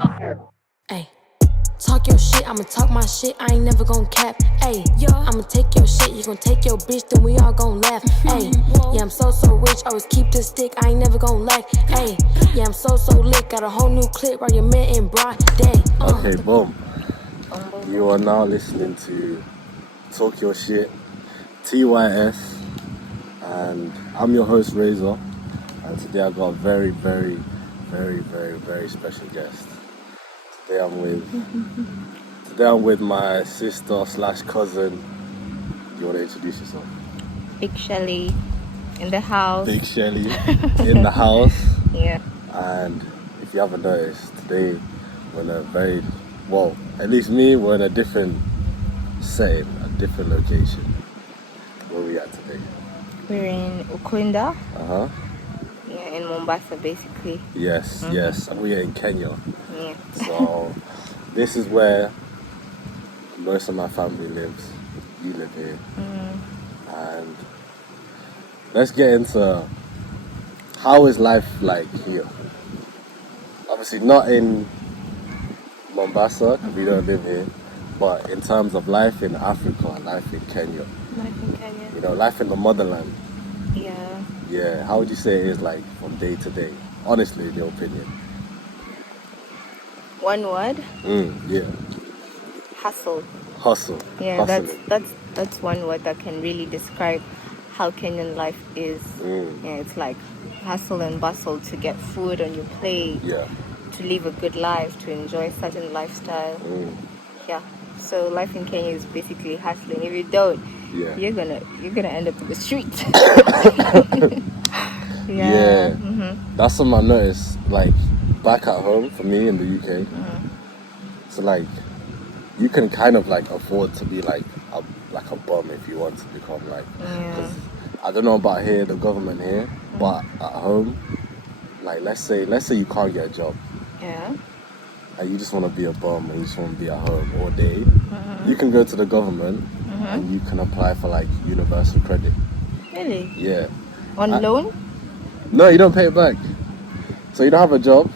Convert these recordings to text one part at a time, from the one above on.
Ay. Talk your shit, I'ma talk my shit, I ain't never gon' cap. Ayy, I'ma take your shit, you gon' take your bitch, then we all gon' laugh. Ayy, yeah, I'm so rich, always keep the stick, I ain't never gon' lack. Ayy, yeah, I'm so lit, got a whole new clip, while your man in broad day. Okay, boom. You are now listening to Talk Your Shit, TYS, and I'm your host, Razor, and today I got a very, very, very, very, very special guest. Today I'm with my sister slash cousin. You want to introduce yourself? Big Shelly in the house. Big Shelly in the house. Yeah. And if you haven't noticed, today we're in a very, well, at least me, we're in a different setting, a different location. Where are we at today? We're in Ukunda. Uh-huh. Yeah, in Mombasa, basically. Yes, yes. And we are in Kenya. Yeah. So this is where most of my family lives. You live here. And let's get into how is life like here. Obviously not in Mombasa, because we don't live here, but in terms of life in Africa, life in Kenya. Life in Kenya. You know, life in the motherland. Yeah. Yeah, how would you say it is like from day to day? Honestly, in your opinion. One word? Yeah. Hustle. Hustle. Yeah, Hustling. that's one word that can really describe how Kenyan life is. Yeah, it's like hustle and bustle to get food on your plate. Yeah. To live a good life, to enjoy a certain lifestyle. Yeah. So life in Kenya is basically hustling. If you don't, you're gonna end up in the street. Yeah. That's something I noticed, like back at home for me in the UK. So like you can kind of like afford to be like a bum if you want to become like. Cause I don't know about here, the government here, but at home, like let's say you can't get a job. Yeah. And you just want to be a bum and you just want to be at home all day. You can go to the government and you can apply for like universal credit. Really? Yeah. On loan? No, you don't pay it back. So you don't have a job.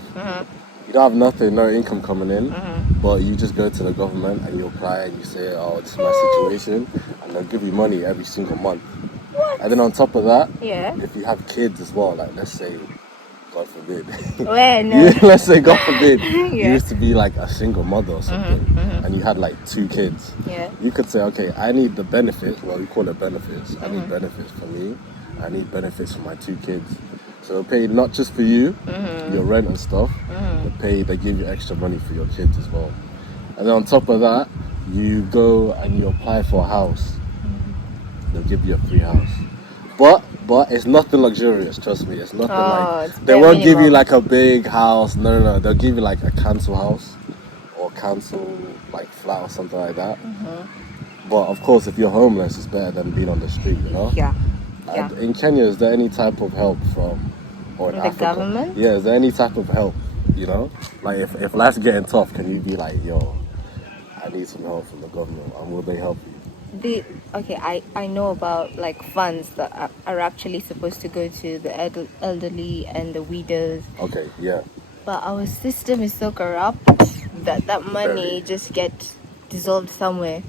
You don't have nothing, no income coming in. But you just go to the government and you apply and you say, oh, this is my situation. And they'll give you money every single month. What? And then on top of that, if you have kids as well, like let's say, God forbid. When? Let's say, God forbid, you used to be like a single mother or something, and you had like 2 kids. Yeah. You could say, okay, I need the benefits. Well, we call it benefits. I need benefits for me. I need benefits for my 2 kids. So they pay not just for you, your rent and stuff. They give you extra money for your kids as well. And then on top of that, you go and you apply for a house. They'll give you a free house. But it's nothing luxurious, trust me. It's nothing they won't give you like a big house. No. They'll give you like a council house or council like flat or something like that. But of course, if you're homeless, it's better than being on the street, you know? Yeah. In Kenya, is there any type of help from the Africa? Government? Yeah, is there any type of help, you know? Like if life's getting tough, can you be like, yo, I need some help from the government, and will they help you? I know about like funds that are actually supposed to go to the elderly and the widows. Okay, yeah. But our system is so corrupt that money just gets dissolved somewhere.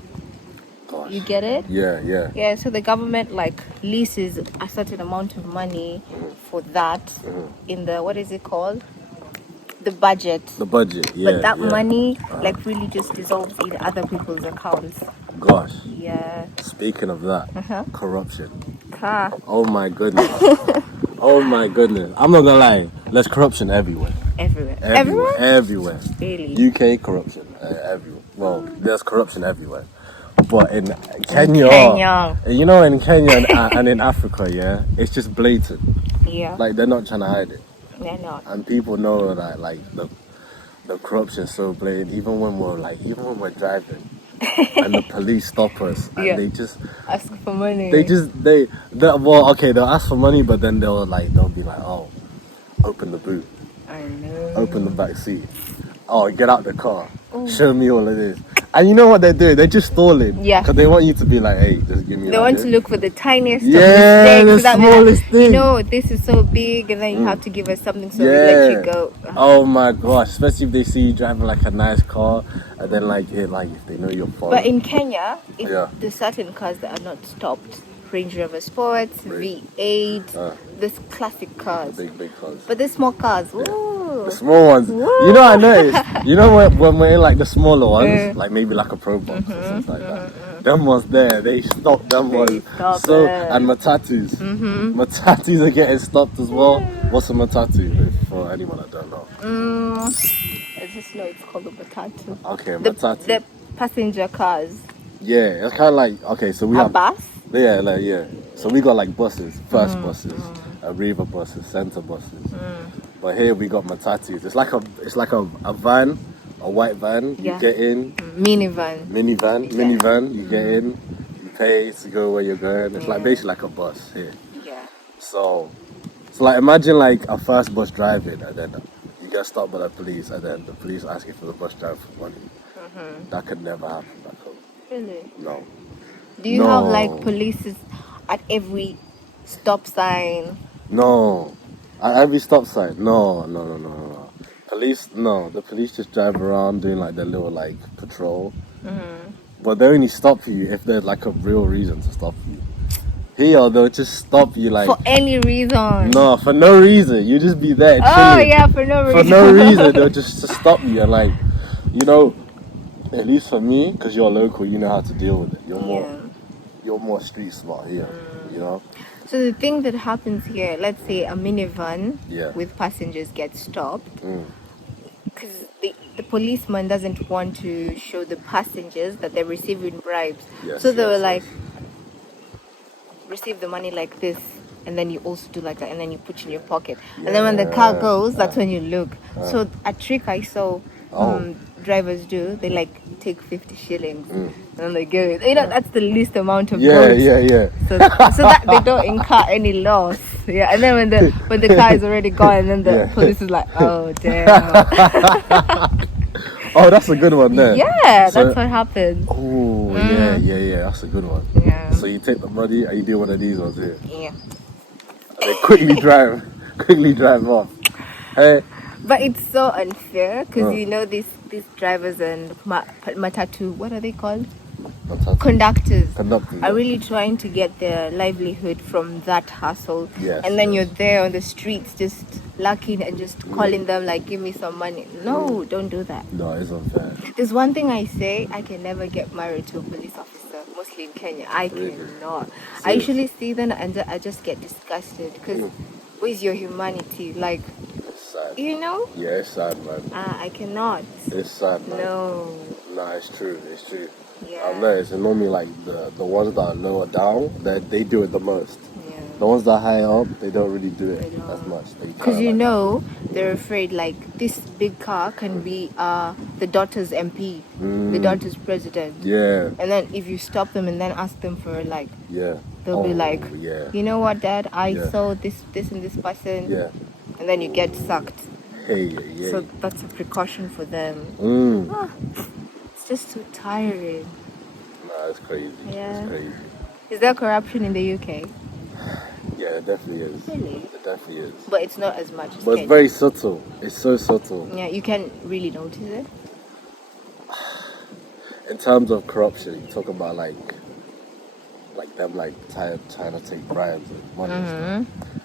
Gosh. You get it? Yeah. Yeah, so the government like leases a certain amount of money for that in the, what is it called? The budget. The budget, yeah. But that money like really just dissolves in other people's accounts. Gosh. Yeah. Speaking of that, corruption. Oh my goodness. Oh my goodness. I'm not gonna lie. There's corruption everywhere. Everywhere. Really? UK corruption everywhere. Well, there's corruption everywhere. But in Kenya, you know, in Kenya and in Africa, it's just blatant. Yeah. Like they're not trying to hide it. They're not. And people know that like the corruption is so blatant. Even when we're driving. And the police stop us and they just ask for money. They'll ask for money, but then they'll be like, oh, open the boot. I know. Open the back seat. Oh, get out the car. Show me all of this. And you know what they're doing? They're just stalling. Yeah. Because they want you to be like, hey, just give me They like want this. to look for the tiniest Yeah, of mistakes. the So that smallest you thing. know, this is so big, and then you have to give us something, so we Yeah. let you go. Oh my gosh. Especially if they see you driving like a nice car, and then like if they know you're foreign. But in Kenya, Yeah. there's certain cars that are not stopped. Range Rover Sports, V8, this classic cars. Big cars. But the small cars, ooh. The small ones. Woo. You know, I noticed. You know when we're in like the smaller ones, like maybe like a Pro Box or something like that. Them ones there, they stop them ones. So and matatus. Matatus are getting stopped as well. What's a matatu? For anyone that don't know. I just know it's called a matatu. Okay, matatu. The passenger cars. Yeah, it's kind of like so we A have bus. Yeah. So we got like buses, first buses, Arriva buses, center buses. But here we got matatus. It's like a van, a white van. You get in. Minivan. You get in. You pay to go where you're going. It's like basically like a bus here. Yeah. So like imagine like a first bus driving, and then you get stopped by the police, and then the police ask you for the bus driver for money. That could never happen back home. Really? No. Do you have like police at every stop sign? No. At every stop sign? No. Police? No. The police just drive around doing like their little like patrol. But they only stop you if there's like a real reason to stop you. Here they'll just stop you like for any reason. No, for no reason. You just be there chilling. Oh yeah, for no reason. For no reason, they'll just stop you and like, you know, at least for me, because you're local, you know how to deal with it. You're more street smart here, you know. So the thing that happens here, let's say a minivan with passengers gets stopped, because the policeman doesn't want to show the passengers that they're receiving bribes. So they were like, receive the money like this, and then you also do like that, and then you put in your pocket. And then when the car goes, that's when you look. So a trick I saw drivers do, they like take 50 shillings and they give it. You know, that's the least amount of goods. So that they don't incur any loss. Yeah, and then when the car is already gone, then the police is like, oh damn. Oh, that's a good one there. Yeah, that's what happened. Oh, yeah, that's a good one. Yeah. So you take the money and you do one of these ones here. Yeah. And they quickly drive off. Hey. But it's so unfair because you know these drivers and matatu, what are they called? Conductors are really trying to get their livelihood from that hustle. And then you're there on the streets just lacking and just calling them like, give me some money. No, don't do that. No, it's unfair. There's one thing I say, I can never get married to a police officer, mostly in Kenya. I cannot. I usually see them and I just get disgusted because where's your humanity? Like, sad. You know? Yeah, it's sad, man. I cannot. It's sad, man. No. Nah, it's true. Yeah. I've noticed, and normally like the ones that are lower down, they do it the most. Yeah. The ones that are higher up, they don't really do it as much. Because you know, they're afraid like this big car can be the daughter's MP, the daughter's president. Yeah. And then if you stop them and then ask them for like, they'll be like, yeah. you know what, Dad, I saw this and this person. Yeah. And then you get sucked. Hey. So that's a precaution for them. It's just too tiring. Nah, it's crazy. Yeah. It's crazy. Is there corruption in the UK? Yeah, it definitely is. Really? It definitely is. But it's not as much as But it's very subtle. It's so subtle. Yeah, you can really notice it. In terms of corruption, you talk about like them like trying to take bribes and money and stuff.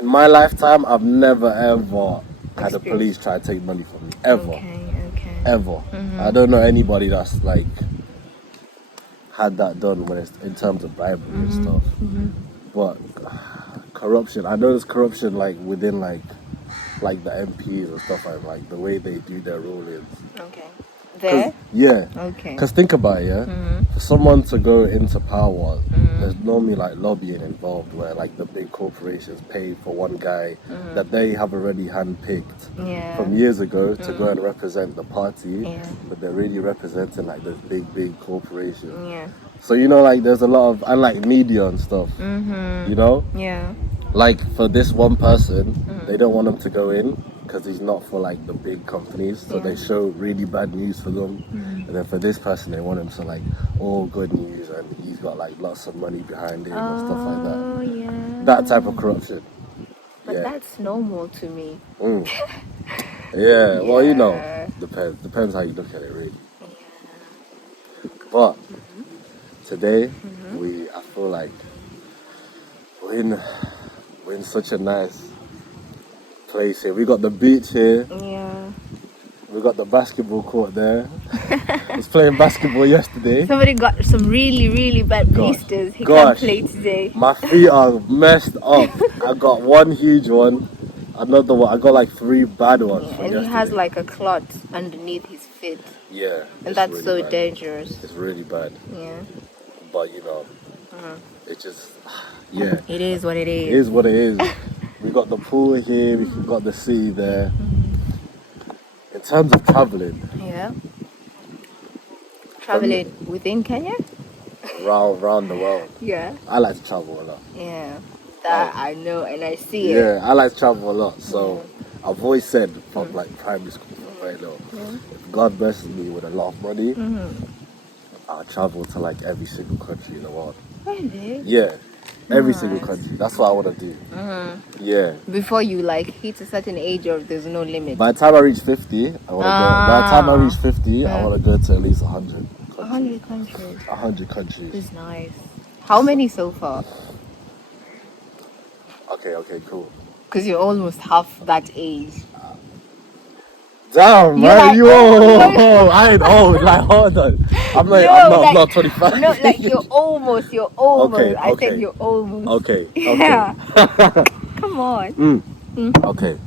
In my lifetime, I've never ever had a police try to take money from me. Ever. Okay. Ever. I don't know anybody that's like had that done when it's in terms of bribery and stuff. But corruption, I know there's corruption like within like the MPs and stuff like the way they do their rulings. Okay. There? Yeah. Okay. Because think about it, for someone to go into power, there's normally like lobbying involved where like the big corporations pay for one guy that they have already handpicked from years ago to go and represent the party, but they're really representing like this big corporation. Yeah. So you know, like there's a lot of, and like media and stuff, you know? Yeah. Like for this one person, they don't want him to go in because he's not for like the big companies, so they show really bad news for them, and then for this person they want him to like all good news, and he's got like lots of money behind him and stuff like that. Oh, yeah. That type of corruption. But that's normal to me. Yeah, well, you know, depends how you look at it, really. But today, I feel like we're in such a nice place here. We got the beach here. Yeah. We got the basketball court there. I was playing basketball yesterday. Somebody got some really, really bad blisters. He Gosh. can't play today. My feet are messed up. I got one huge one, another one. I got like 3 bad ones. And he has like a clot underneath his feet. Yeah. And that's really so bad. dangerous. It's really bad. Yeah. But you know, it just, yeah. It is what it is. It is what it is. We got the pool here, we got the sea there. In terms of traveling, Yeah. Traveling within Kenya? around the world, Yeah. I like to travel a lot. Yeah. That I know and I see it. Yeah, I like to travel a lot. So I've always said from like primary school, right now, if God blesses me with a lot of money, I'll travel to like every single country in the world. Really? Yeah, every single country. That's what I want to do. Yeah. Before you like hit a certain age or there's no limit. By the time I reach 50, I want to go. By the time I reach 50, I want to go to at least 100 countries. 100 countries. 100 countries. That's nice. How many so far? Okay, cool. Because you're almost half that age. Damn, You're man, like, you oh, old. I ain't old. Like, hold on. I'm like, No, I'm not 25. No, like you're almost. Okay, I okay. said you're almost. Okay. Yeah. Come on. Okay.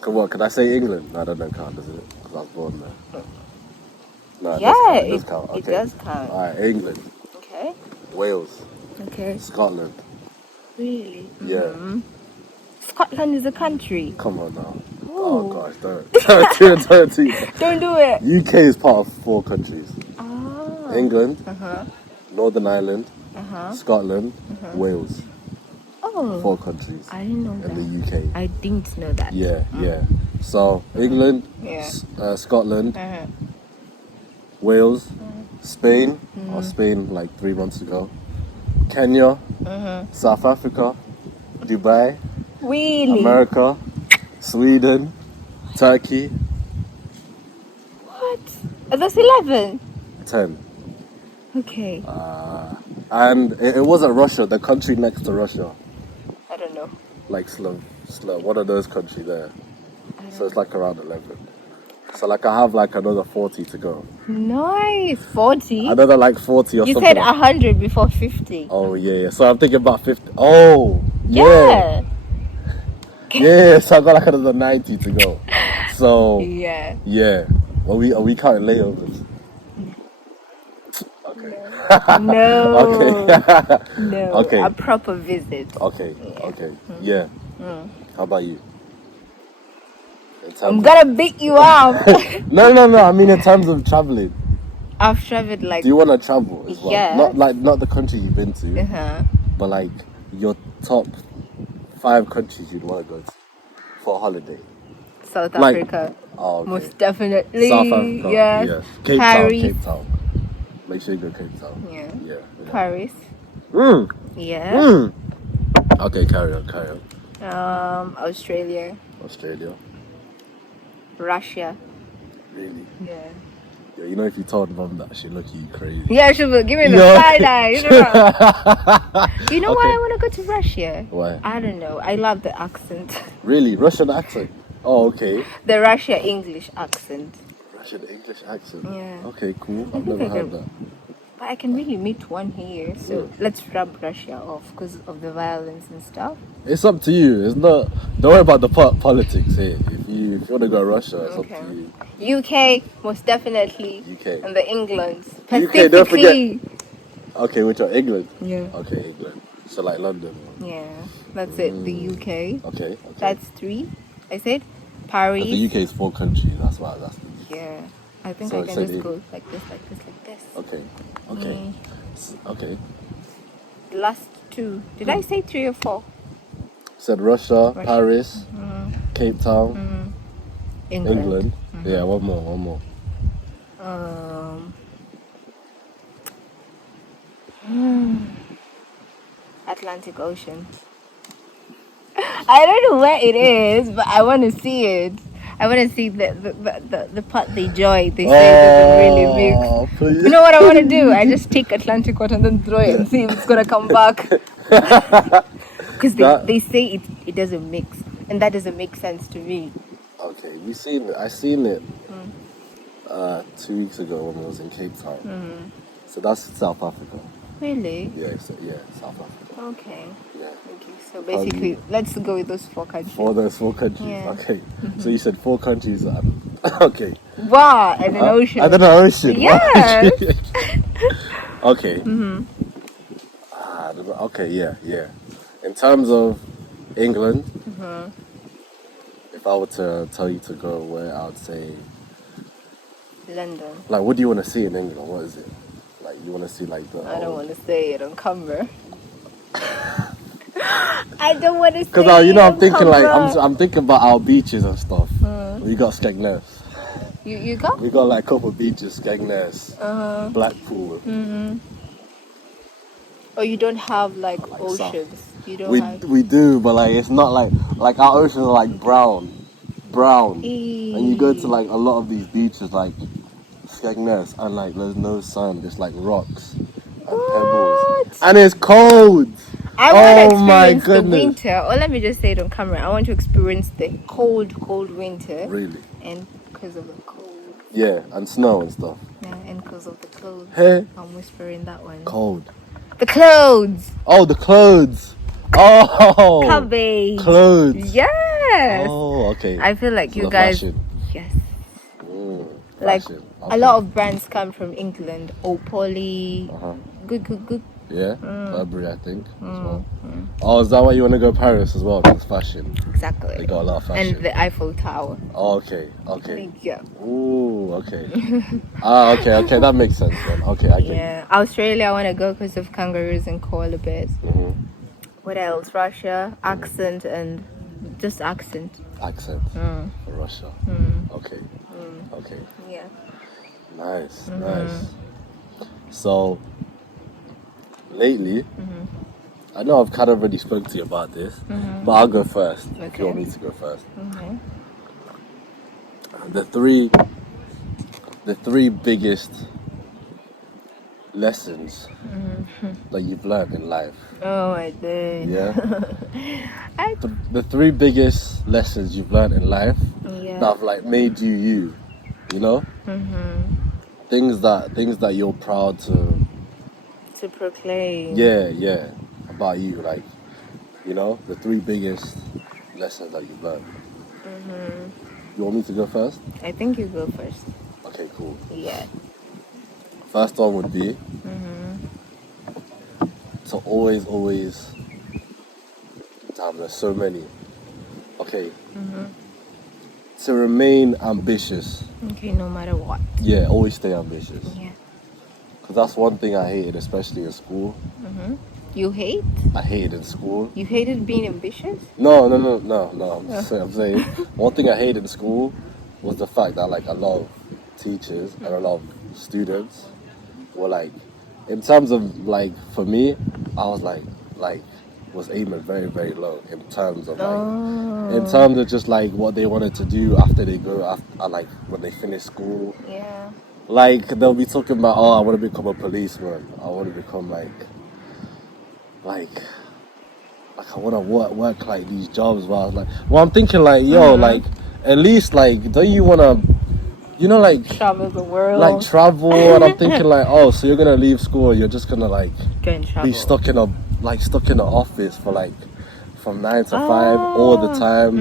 Come on, can I say England? No, that doesn't count, does it? Because I was born there. No, Yeah, it does count. it Okay. does count. Alright, England, Okay. Wales, Okay. Scotland. Really? Yeah. Scotland is a country. Come on now. Ooh. Oh gosh, don't do it. Don't do it. UK is part of 4 countries. Ah. England, Uh-huh. Northern Ireland, Uh-huh. Scotland, Wales. Oh. 4 countries I didn't know that. in the UK. I didn't know that. Yeah. So England, Yeah. Scotland, Uh-huh. Wales, Spain, or Spain like 3 months ago, Kenya, South Africa, Dubai, Really? America, Sweden, Turkey, What? That's 11. 10. Okay. And it wasn't Russia, the country next to Russia, I don't know. like one of those countries there. So it's like around 11. So like I have like another 40 to go. Nice. 40? Another like 40 or You something. said like- 100 before 50. Oh yeah. So I'm thinking about 50. Oh Yeah. yeah. So I got like another 90 to go. So Yeah. yeah. Are we counting layovers? Okay. No. Okay. No. Okay. A proper visit. Okay. Okay. Yeah. How about you? In terms I'm of- gonna beat you up. No. I mean, in terms of traveling, I've traveled like. do you want to travel as well? Yeah. Not the country you've been to, Uh-huh. but like your top 5 countries you'd want to go to for a holiday. South Like- Africa. Oh, okay. Most definitely. South Africa. Yes. Yes. Cape Paris. Town. Make sure you go Cape Town. Yeah. Yeah. Paris. Mm. Yeah. Okay, carry on. Australia. Australia. Russia. Really? Yeah. Yeah, you know, if you told mom that, she'd look at you crazy. Yeah, she will give me the Yo. side eye. You know why Okay. I want to go to Russia? Why? I don't know. I love the accent. Really? Russian accent? Oh, okay. The Russia English accent. Russian English accent? Yeah. Okay, cool. I've think never I heard can- that. But I can really meet one here. So let's rub Russia off because of the violence and stuff. It's up to you. It's not. Don't worry about the politics here. If you want to go to Russia, it's up to you. UK, most definitely. UK. And the England. UK, don't Pacifically. Okay, which are England? Yeah. Okay, England. So like London. Yeah. That's it. The UK. Okay. That's 3. I said Paris. But the UK is 4 countries. That's why I was asking. Yeah. I think So I can say just the- go like this, like this, like this. Okay. Okay. The last 2. Did I say 3 or 4? Said Russia, Paris, Cape Town, England. Yeah, one more. Atlantic Ocean. I don't know where it is, but I want to see it. I want to see the part they joy. They say it doesn't really mix. Please. You know what I want to do? I just take Atlantic water and then throw it and see if it's gonna come back. Because they say it doesn't mix, and that doesn't make sense to me. Okay, we seen it. I seen it 2 weeks ago when I was in Cape Town. So that's South Africa. Really? Yeah, South Africa. Okay. Yeah. Okay. So basically, let's go with those 4 countries. For those 4 countries. Yeah. Okay. So you said 4 countries. Okay. Wow, and an ocean. And an ocean. Yes. Okay. Okay. Yeah. In terms of England, if I were to tell you to go where, I would say London. Like, what do you want to see in England? What is it? Like, you want to see like the... I don't want to say it on camera. I don't want to say Because, I'm thinking like, I'm thinking about our beaches and stuff. We got Skegness. You got? We got like a couple of beaches, Skegness, Blackpool. Oh, you don't have like oceans. South. You don't have... We do, but like it's not like our oceans are like brown. And you go to like a lot of these beaches like Skegness and like there's no sun, it's like rocks and pebbles. And it's cold. I want to my experience the goodness. winter, or let me just say it on camera. I want to experience the cold winter. Really? And because of the cold. Yeah, and snow and stuff. Yeah, and because of the clothes. Hey. I'm whispering that one. Cold. The clothes. Oh, the clothes. Oh. Cabbage. Clothes. Yes. Oh, okay. I feel like So you the guys. fashion. Yes. Like Like a lot of brands come from England. Opoli. Good. Yeah, Burberry, I think, as well. Oh, is that why you want to go Paris as well? Because fashion. Exactly. They got a lot of fashion. And the Eiffel Tower. Oh, okay. Yeah. Ooh, okay. Okay, that makes sense then. Okay, I get Yeah. Australia, I want to go because of kangaroos and koala bears. What else? Russia, accent and just accent. Accent for Russia. Okay. Yeah. Nice. So, lately, I know I've kind of already spoke to you about this, but I'll go first if you want me to go first. The three biggest lessons that you've learned in life. Oh, I did. Yeah. The 3 biggest lessons you've learned in life that have like made you, you know? Things that you're proud to proclaim. Yeah, about you, like, you know, the 3 biggest lessons that you've learned. You want me to go first? I think you go first. Okay, cool. Yeah. First one would be to always damn, there's so many. Okay. To remain ambitious. Okay, no matter what. Yeah, always stay ambitious. Yeah. Because that's one thing I hated, especially in school. You hate? I hated in school. You hated being ambitious? No. I'm saying one thing I hated in school was the fact that like a lot of teachers and a lot of students were like, in terms of like, for me, I was like was aiming very, very low in terms of just like what they wanted to do after they go after, like when they finish school. Yeah. Like they'll be talking about, oh, I want to become a policeman. I want to become like I want to work like these jobs. But I was like, well, I'm thinking like, yo, like at least like, don't you want to, you know, like travel the world, like travel? And I'm thinking like, oh, so you're gonna leave school, you're just gonna like be stuck in the office for like from 9 to 5 all the time,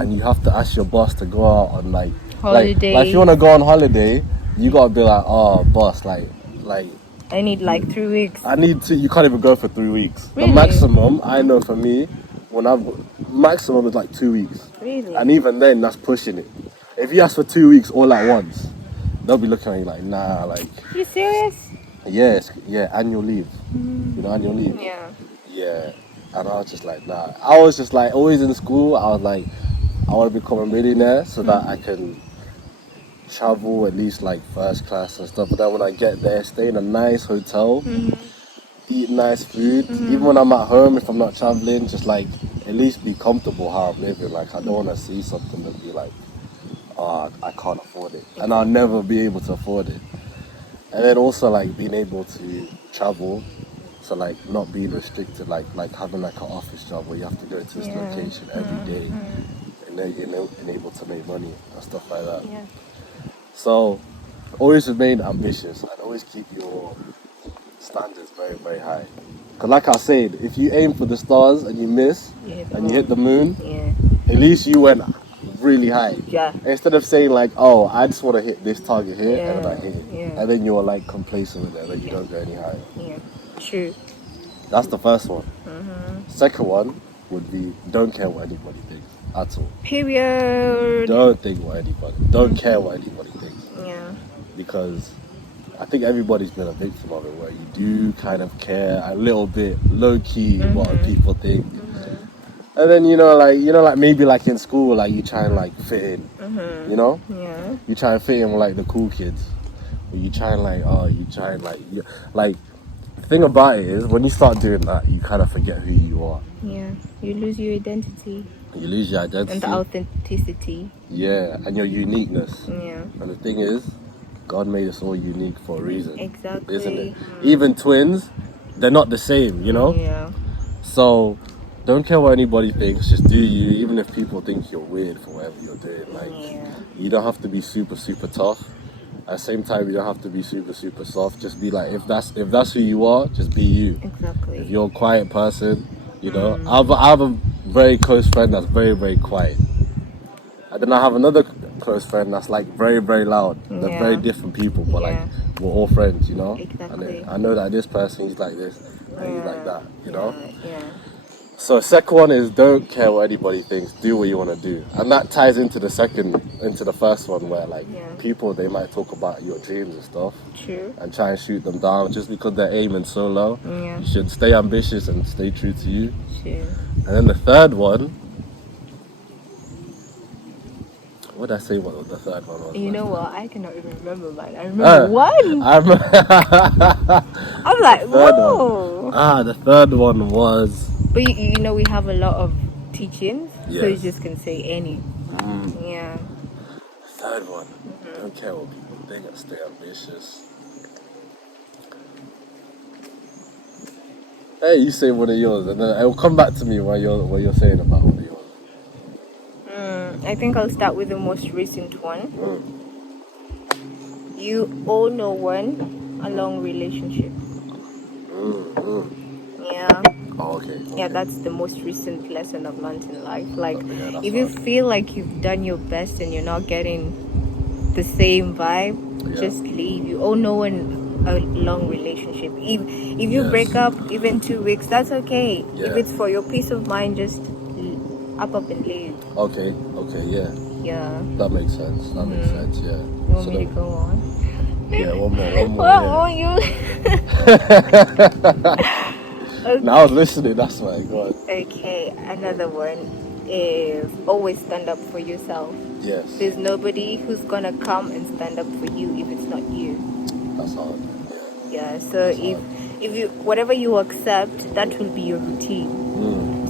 and you have to ask your boss to go out on like holiday. Like if you want to go on holiday, you gotta be like, oh, boss, like. I need like 3 weeks. You can't even go for 3 weeks. Really? The maximum, I know for me, maximum is like 2 weeks. Really? And even then, that's pushing it. If you ask for 2 weeks all at once, they'll be looking at you like, nah, like... You serious? Yes, yeah, annual leave. You know, annual leave? Yeah. Yeah. And I was just like, nah. I was just like, always in school, I was like, I want to become a millionaire so that I can travel at least like first class and stuff. But then when I get there, stay in a nice hotel, eat nice food. Even when I'm at home, if I'm not traveling, just like at least be comfortable how I'm living. Like I don't want to see something and be like, oh, I can't afford it, and I'll never be able to afford it. And then also like being able to travel, so like not being restricted, like having like an office job where you have to go to this location every day, and then you're able to make money and stuff like that. Yeah. So always remain ambitious and always keep your standards very, very high. Because like I said, if you aim for the stars and you miss and you hit the moon, at least you went really high. Yeah. Instead of saying like, oh, I just want to hit this target here and then I hit it. Yeah. And then you're like complacent with it and then you don't go any higher. Yeah. True. That's the first one. Second one would be don't care what anybody thinks at all. Period. Don't think what anybody. Don't care what anybody thinks. Yeah. Because I think everybody's been a victim of it, where you do kind of care a little bit, low key, what people think, and then like maybe like in school, like you try and like fit in, Yeah. you try and fit in with like the cool kids, or you try and like the thing about it is when you start doing that, you kind of forget who you are. Yeah. You lose your identity. You lose your identity And the authenticity. Yeah, and your uniqueness. Yeah. And the thing is, God made us all unique for a reason. Exactly. Isn't it? Even twins, they're not the same, Yeah. So don't care what anybody thinks, just do you, even if people think you're weird for whatever you're doing. Like you don't have to be super, super tough. At the same time, you don't have to be super, super soft. Just be like, if that's who you are, just be you. Exactly. If you're a quiet person, I have a very close friend that's very, very quiet. And then I have another close friend that's like very, very loud. They're very different people, but like we're all friends, Exactly. And I know that this person, he's like this and he's like that, Yeah. So second one is don't care what anybody thinks, do what you want to do. And that ties into the first one where like people, they might talk about your dreams and stuff. True. And try and shoot them down just because they're aiming so low. Yeah. You should stay ambitious and stay true to you. True. And then the third one, what did I say what the third one was? You know what? I cannot even remember mine. I remember one. I'm like, whoa. The third one was... But we have a lot of teachings, so you Yes. just can say any. Yeah. Third one, don't care what people think and stay ambitious. Hey, you say one of yours, and then it'll come back to me what you're saying about one of yours. I think I'll start with the most recent one. You owe no one a long relationship. Yeah. Oh, okay. Yeah, that's the most recent lesson I've learned in life. Like, that's if you hard. feel like you've done your best and you're not getting the same vibe, just leave. You owe no one a long relationship. If you break up, even 2 weeks, that's okay. If it's for your peace of mind, just up and leave. Okay, yeah. Yeah. That makes sense. Yeah. You want me to go on? Yeah, one more. What yeah. won't you? Now I was listening, that's why I got. Okay, another one is always stand up for yourself. Yes. There's nobody who's gonna come and stand up for you if it's not you. That's hard. Yeah, so if you whatever you accept, that will be your routine.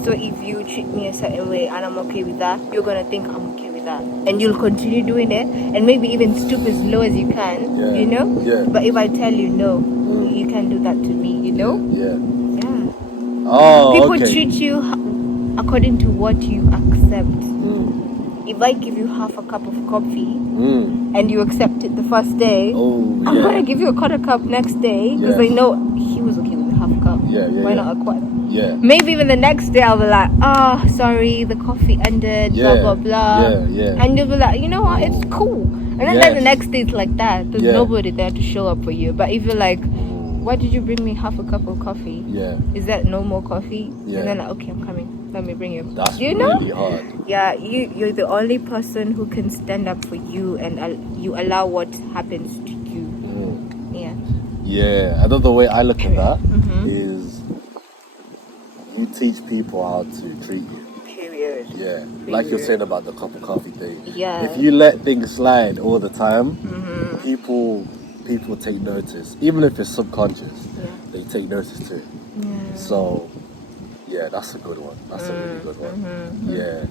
So if you treat me a certain way and I'm okay with that, you're gonna think I'm okay with that. And you'll continue doing it and maybe even stoop as low as you can, Yeah. But if I tell you no, you can't do that to me, Yeah. Yeah. Oh, People okay. treat you according to what you accept. If I give you half a cup of coffee and you accept it the first day, I'm gonna give you a quarter cup next day because I know he was okay with the half cup. Why not a quarter? Yeah. Maybe even the next day I'll be like, sorry, the coffee ended, blah blah blah. And you'll be like, you know what, it's cool. And then the next day it's like that. There's nobody there to show up for you. But if you're like, why did you bring me half a cup of coffee? Is that no more coffee? And then like, okay, I'm coming. Let me bring you. That's really hard. Yeah, you're the only person who can stand up for you and you allow what happens to you. Yeah. Yeah, another way I look at that is you teach people how to treat you. Period. Yeah, like you're saying about the cup of coffee thing. Yeah. If you let things slide all the time, people take notice. Even if it's subconscious, they take notice too. Yeah. So, yeah, that's a good one. That's a really good one. Yeah.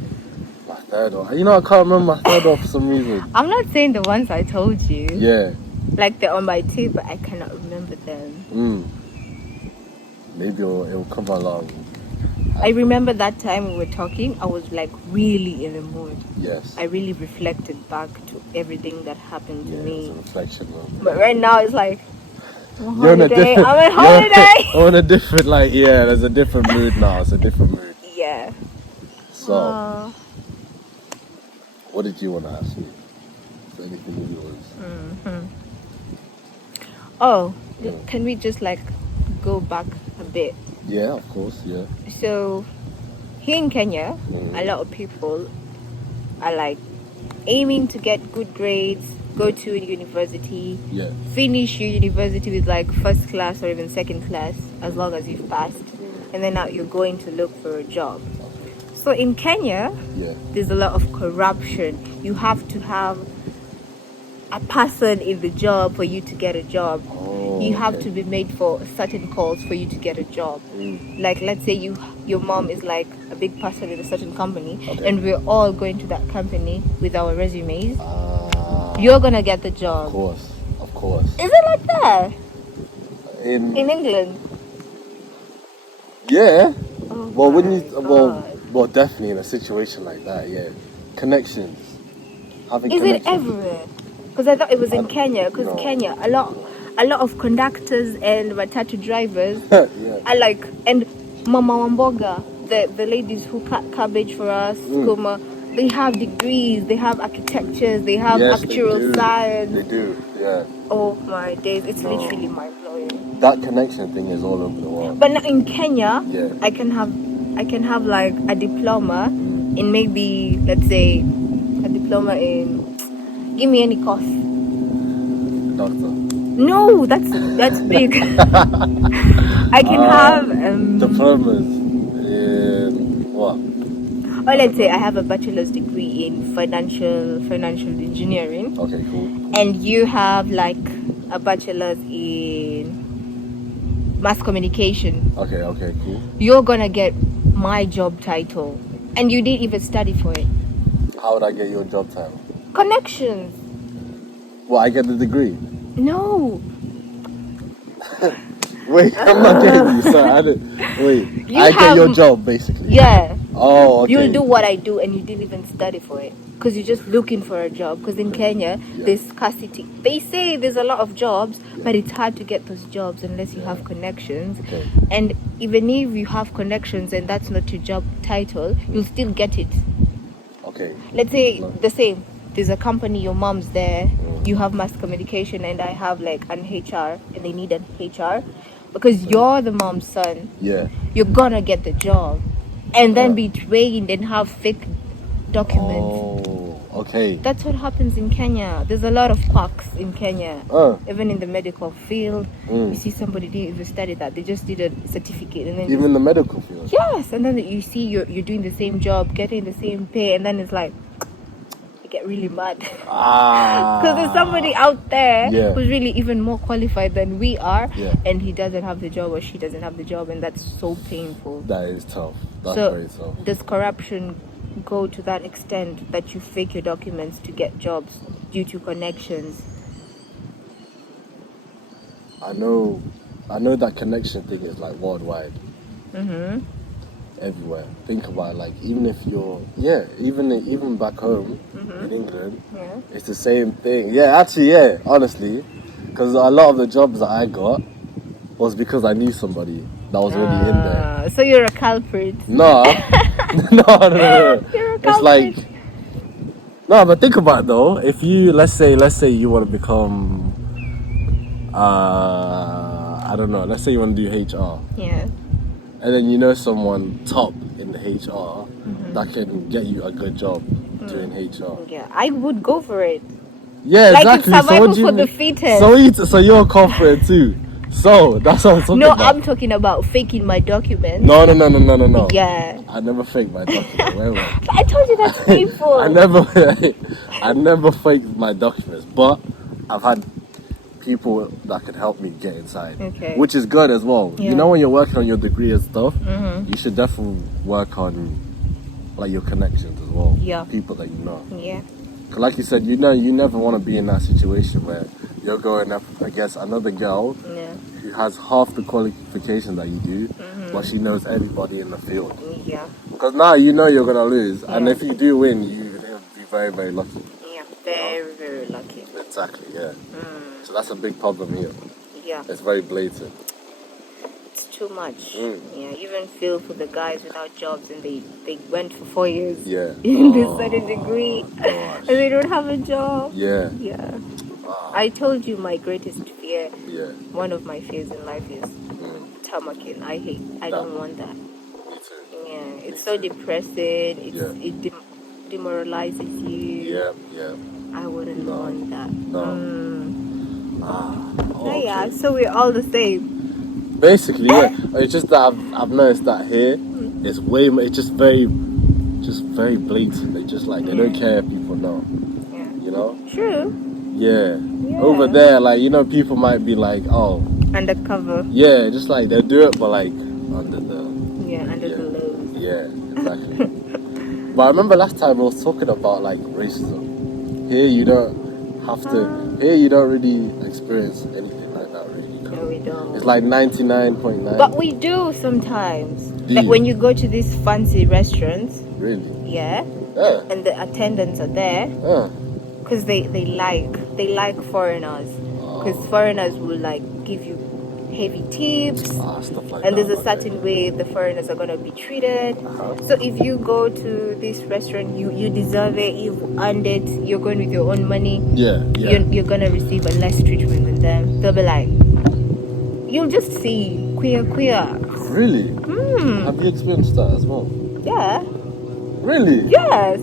My third one. You know, I can't remember my third one for some reason. I'm not saying the ones I told you. Yeah. Like they're on my tape, but I cannot remember them. Maybe it'll come along. I remember that time we were talking, I was like really in the mood. Yes. I really reflected back to everything that happened to me. It's a reflection moment. But right now it's like, I'm You're on a different. I'm on holiday. You're on a different, like, yeah. There's a different mood now. It's a different mood. Yeah. So, what did you want to ask me? Is there anything yours? Oh, can we just like go back a bit? Yeah, of course. Yeah. So, here in Kenya, a lot of people are like aiming to get good grades, go to university, finish your university with like first class or even second class, as long as you've passed, and then now you're going to look for a job. So in Kenya, there's a lot of corruption. You have to have a person in the job for you to get a job. You have to be made for certain calls for you to get a job. Like, let's say your mom is like a big person in a certain company, and we're all going to that company with our resumes. You're gonna get the job. Of course. Is it like that In England? Yeah. Oh Well, when you God. well, definitely in a situation like that, yeah. Connections. Having Is connections. it everywhere? Because I thought it was in Kenya. Because Kenya, a lot of conductors and matatu drivers are like, and Mama Wamboga, the ladies who cut cabbage for us, skuma, they have degrees, they have architectures, they have actual science. They do, yeah. Oh my days, it's literally mind blowing. That connection thing is all over the world. But now in Kenya, I can have like a diploma in maybe, let's say, a diploma in, give me any course. Doctor. No, that's big. I can have diplomas in what? Or let's say I have a bachelor's degree in financial engineering. Okay, cool. And you have like a bachelor's in mass communication. Okay, cool. You're gonna get my job title, and you didn't even study for it. How would I get your job title? Connections. Well, I get the degree. No. Wait, I'm not getting you. Sorry, I didn't. Wait, get your job basically. Yeah. Oh, okay. You'll do what I do, and you didn't even study for it because you're just looking for a job. Because in Kenya, there's scarcity. They say there's a lot of jobs, but it's hard to get those jobs unless you have connections. Okay. And even if you have connections and that's not your job title, you'll still get it. Okay. Let's say the same. There's a company, your mom's there, you have mass communication, and I have like an HR, and they need an HR. Because you're the mom's son, you're gonna get the job. And then be trained and have fake documents. Oh, okay. That's what happens in Kenya. There's a lot of quacks in Kenya. Even in the medical field, you see somebody didn't even study that. They just did a certificate. And then even the medical field? Yes. And then you see you're doing the same job, getting the same pay. And then it's like, I get really mad. Because there's somebody out there who's really even more qualified than we are. And he doesn't have the job or she doesn't have the job. And that's so painful. That is tough. That's very tough. Does corruption go to that extent that you fake your documents to get jobs due to connections? I know that connection thing is like worldwide. Everywhere. Think about it, like even if you're even back home in England, it's the same thing. Honestly, because a lot of the jobs that I got was because I knew somebody that was already in there. So you're a culprit. No. No. You're a It's culprit. like but think about it though. If you let's say you want to become I don't know, let's say you want to do HR. And then you know someone top in the HR that can get you a good job doing HR. Yeah, I would go for it. Yeah, like exactly. It's survival for the fittest. So you're confident too. So that's what I'm talking No, about. I'm talking about faking my documents. No. Yeah. I never faked my document. Wait. But I told you that's painful. I never faked my documents, but I've had people that could help me get inside, Okay. which is good as well. Yeah. You know, when you're working on your degree and stuff, you should definitely work on like your connections as well. Yeah. People that you know. Yeah. 'Cause like you said, you know, you never want to be in that situation where you're going up against another girl Yeah. who has half the qualifications that you do, but she knows everybody in the field. Yeah. Because now you know you're gonna lose, and Yeah. if you do win, you'll be very, very lucky. Yeah. Very, very lucky. Exactly, yeah. So that's a big problem here. Yeah. It's very blatant. It's too much. Yeah. Even feel for the guys without jobs and they went for 4 years Yeah. in this certain degree gosh. and they don't have a job. Yeah. Yeah. I told you my greatest fear, Yeah. one of my fears in life is tamakin. I don't want that. Me too. Yeah, it's so depressing. Yeah. It demoralizes you. Yeah. I wouldn't want that. No. So yeah, so we're all the same. Basically, yeah. It's just that I've noticed that here, it's way more, it's just very blatant. They just like, they don't care if people know, Yeah. you know? True. Yeah. Yeah. Over there, like, you know, people might be like, oh, Undercover. yeah, just like they'll do it, but like under the Under the lows. yeah, exactly. But I remember last time I was talking about like racism. Here you don't have to. Here you don't really experience anything like that, really. No, we don't. It's like 99.9. But we do sometimes. Do Like you? when you go to these fancy restaurants, Really? yeah, Yeah. and the attendants are there Yeah. because they like foreigners, because foreigners will like give you heavy tips. Stuff like And that. there's a certain way the foreigners are going to be treated. So if you go to this restaurant, you deserve it, you've earned it, you're going with your own money, Yeah. you're going to receive a less treatment than them. They'll be like, you'll just see queer. Really? Have you experienced that as well? Yeah. Really? Yes.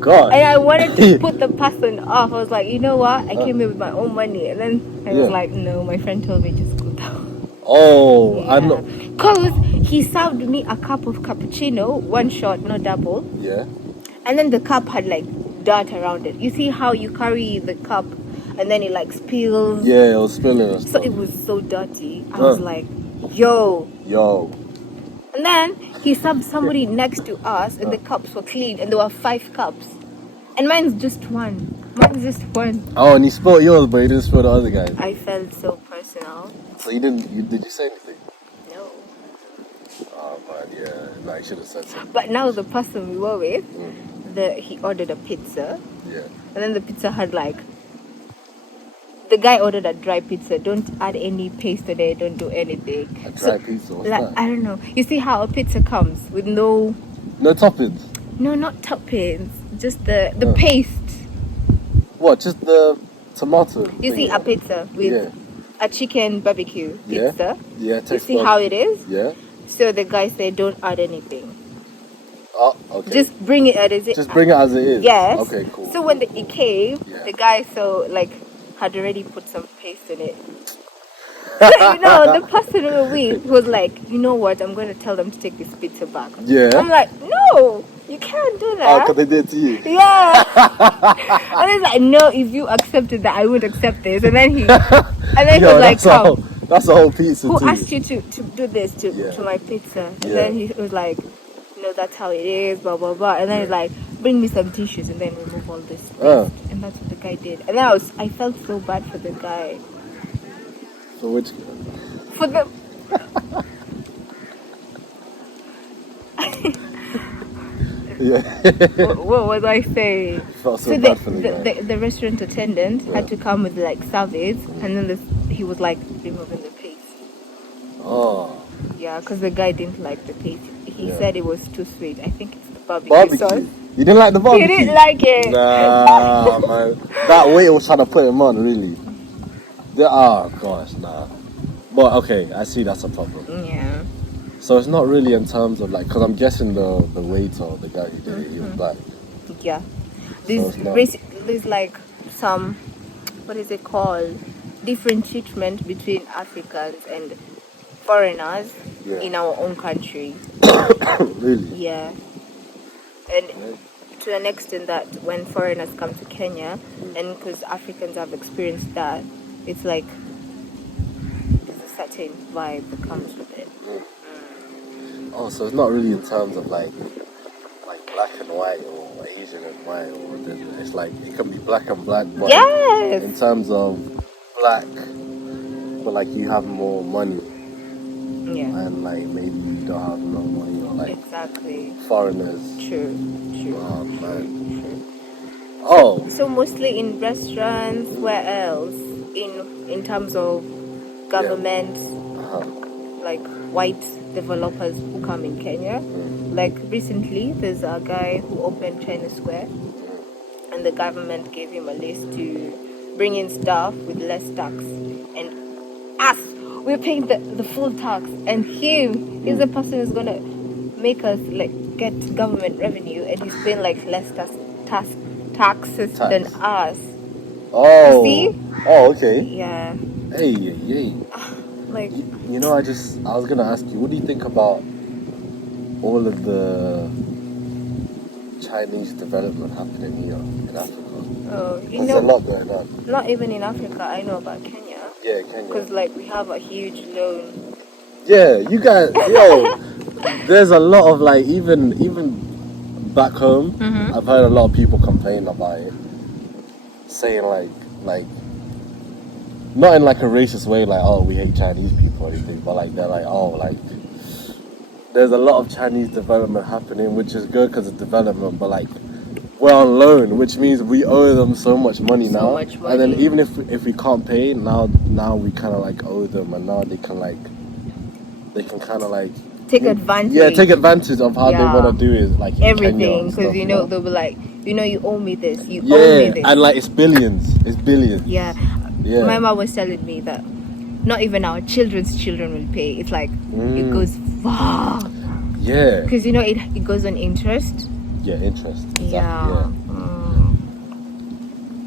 God. And I wanted to put the person off. I was like, you know what? I came here with my own money. And then I was Yeah. like, no, my friend told me just go down. Oh, I know. Because he served me a cup of cappuccino, one shot, no double. Yeah. And then the cup had like dirt around it. You see how you carry the cup and then it like spills? Yeah, it was spilling and So stuff. it was so dirty. I was like, yo. And then he served somebody next to us and the cups were clean and there were 5 cups. And mine's just one. Oh, and he spilled yours, but he didn't spill the other guys. I felt so personal. So did you say anything? No. Oh man, yeah. No, you should have said something. But now the person we were with, he ordered a pizza. Yeah. And then the pizza had like, the guy ordered a dry pizza. Don't add any paste on it. Don't do anything. A dry pizza, what's like, that? I don't know. You see how a pizza comes with no toppings? No, not toppings. Just the paste. What, just the tomato? You see a pizza with a chicken barbecue pizza. Yeah, You see how it is? Yeah. So the guy said, don't add anything. Oh, okay. Just bring it as it is. Just bring it as it is? Yes. Okay, cool. So when it came, the guy had already put some paste in it. So, the person we were with was like, you know what, I'm going to tell them to take this pizza back. Yeah. I'm like, no, you can't do Oh, that. because they did it to you? Yeah. And he's like, no, if you accepted that, I would accept this. And then he was like, come. That's a whole pizza Who too. asked you to do this to my pizza? And then he was like, no, that's how it is, blah, blah, blah. And then he's like, bring me some tissues and then remove all this paste. And that's what the guy did. And then I felt so bad for the guy. For which? For the... Yeah. what was I saying? Felt so bad for the guy. The restaurant attendant had to come with like service, and then he was like removing the paste. Oh. Yeah, because the guy didn't like the paste. He said it was too sweet. I think it's the barbecue sauce. You didn't like the barbecue? He didn't like it. Nah, man. That waiter was trying to put him on, really. Oh gosh, nah. But okay, I see that's a problem. Yeah. So it's not really in terms of like, because I'm guessing the waiter, the guy who did it, he was black. Yeah. So There's like some, what is it called? different treatment between Africans and foreigners Yeah. in our own country. Really? Yeah. And to an extent that when foreigners come to Kenya, and because Africans have experienced that, it's like there's a certain vibe that comes with it. Oh, so it's not really in terms of like black and white or Asian and white, or it's like it can be black and black, but Yes. in terms of black, but like you have more money, Yeah. and like maybe you don't have no money, or like Exactly. foreigners. True. Oh man. True. Oh. So mostly in restaurants, where else? In terms of government, like white developers who come in Kenya. Like recently, there's a guy who opened China Square, and the government gave him a list to bring in staff with less tax, and us, we're paying the full tax, and he's the person who's gonna make us like get government revenue, and he's paying like less taxes than us. Oh. You see? Oh, okay. Yeah. Hey. Like, you know, I was gonna ask you, what do you think about all of the Chinese development happening here in Africa? you There's a lot going on. not even in Africa. I know about Kenya. Yeah, Kenya. Because like we have a huge loan. Yeah, you guys, yo, there's a lot of like even back home. I've heard a lot of people complain about it, saying like not in like a racist way, like, oh, we hate Chinese people or anything, but like they're like, oh, like there's a lot of Chinese development happening, which is good because of development, but like we're on loan, which means we owe them so much money now. And then even if we can't pay, now we kind of like owe them, and now they can kind of like take advantage. Yeah, take advantage of how they want to do it, like everything, because you know they'll be like, you know, you owe me this, you owe me this, and like it's billions. Yeah. My mom was telling me that not even our children's children will pay. It's like it goes far. Yeah. Because you know it goes on interest. Yeah, interest. Exactly. Yeah.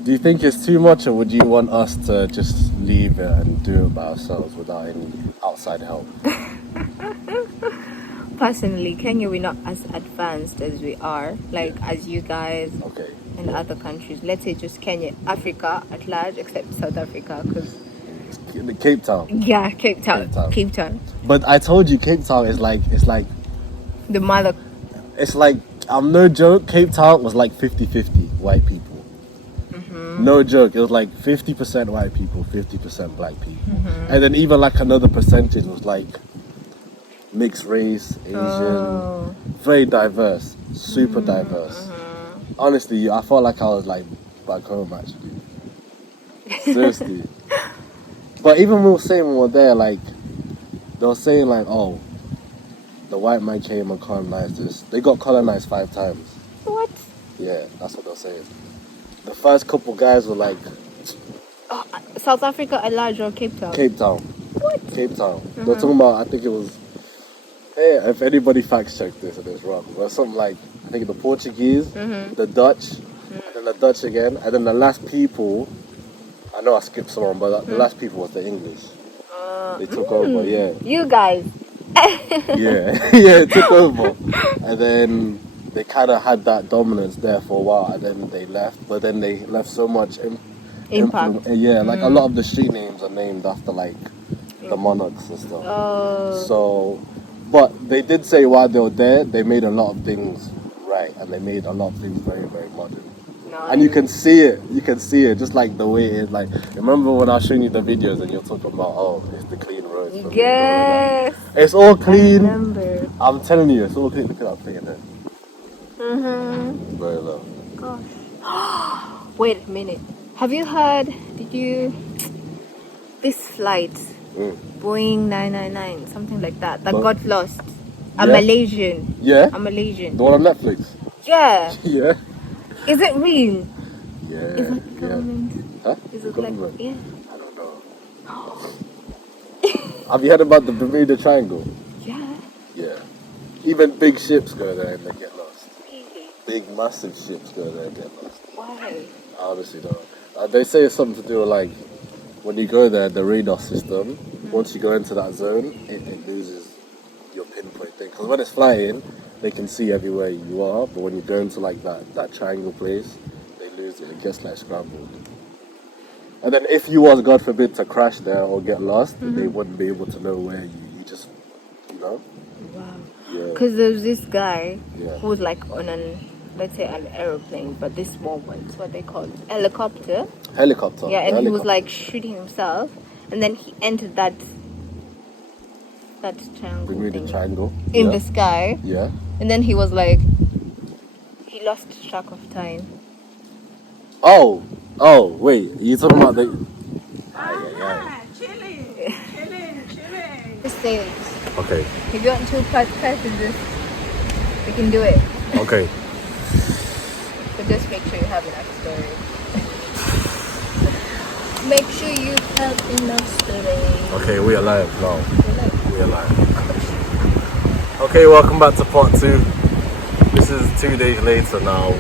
Do you think it's too much, or would you want us to just leave it and do it by ourselves without any outside help? Personally, Kenya, we're not as advanced as we are, like as you guys and other countries. Let's say just Kenya, Africa at large, except South Africa, because Cape Town. Yeah, Cape Town. But I told you, Cape Town is like the mother. It's like, I'm no joke. Cape Town was like 50-50 white people. No joke. It was like 50% white people, 50% black people, and then even like another percentage was like mixed race, Asian, very diverse, super diverse. Honestly, I felt like I was like back home actually. Seriously. But even we were saying when we were there, like they were saying like, oh, the white man came and colonized this. They got colonized 5 times. What? Yeah, that's what they were saying. The first couple guys were like, South Africa at large or Cape Town? Cape Town. What? Cape Town. They were talking about, I think it was, hey, if anybody fact check this and it's wrong, but something like, I think the Portuguese, the Dutch, and then the Dutch again, and then the last people, I know I skipped someone, but the last people was the English. They took over, yeah. You guys. It took over. And then they kind of had that dominance there for a while, and then they left, but then they left so much impact. Like a lot of the street names are named after like the monarchs and stuff. So, but they did say while they were there, they made a lot of things right, and they made a lot of things very, very modern. And you can see it, just like the way it is. Like, remember when I was showing you the videos and you're talking about, oh, it's the clean roads. Yes. It's all clean. I remember. I'm telling you, it's all clean. Look at that thing in there. Very low. Gosh. Wait a minute. Have you heard, this flight, Boeing 999, something like that got lost. A Malaysian. Yeah? A Malaysian. The one on Netflix? Yeah. Yeah. Is it real? Yeah. Is it government? Huh? Is it government? like, yeah? I don't know. Have you heard about the Bermuda Triangle? Yeah. Yeah. Even big ships go there and they get lost. Really? Big, massive ships go there and get lost. Why? I honestly don't. They say it's something to do with like when you go there, the radar system, once you go into that zone, it loses your pinpoint thing. Because when it's flying, they can see everywhere you are, but when you go into like that triangle place, they lose it. It gets like scrambled. And then if you was, God forbid, to crash there or get lost, they wouldn't be able to know where you just, you know? Wow. Yeah. Because there's this guy Yeah. who was like on let's say an aeroplane, but this small one's what they call it, helicopter. Helicopter. Yeah, and he was helicopter. like shooting himself, and then he entered that triangle Bermuda thing Triangle. in yeah. the sky, Yeah. and then he was like, he lost track of time. Oh, wait. You talking about the... Just say it. Okay. If you want to practice this, we can do it. Okay. But just make sure you have enough storage. Make sure you have enough storage. Okay, we are live now. We are live. Okay, welcome back to part 2. This is 2 days later now.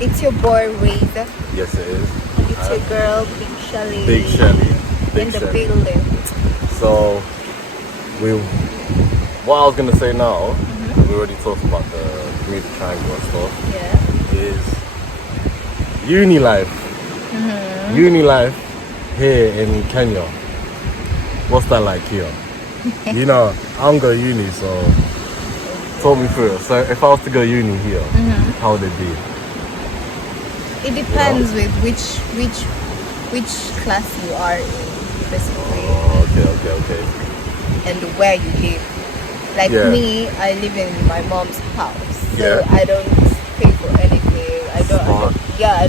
It's your boy Razor. Yes, it is. And it's your girl Big Shelly. Big Shelly. In the building. So, what I was gonna say now, we already talked about the Bermuda Triangle and stuff. Yeah. Is uni life. Uni life here in Kenya. What's that like here? You know, I don't go uni, so talk me through it. So if I was to go uni here, how would it be? It depends with which class you are in, basically. Oh, okay. And where you live. Like me, I live in my mom's house, so I don't pay for anything. I don't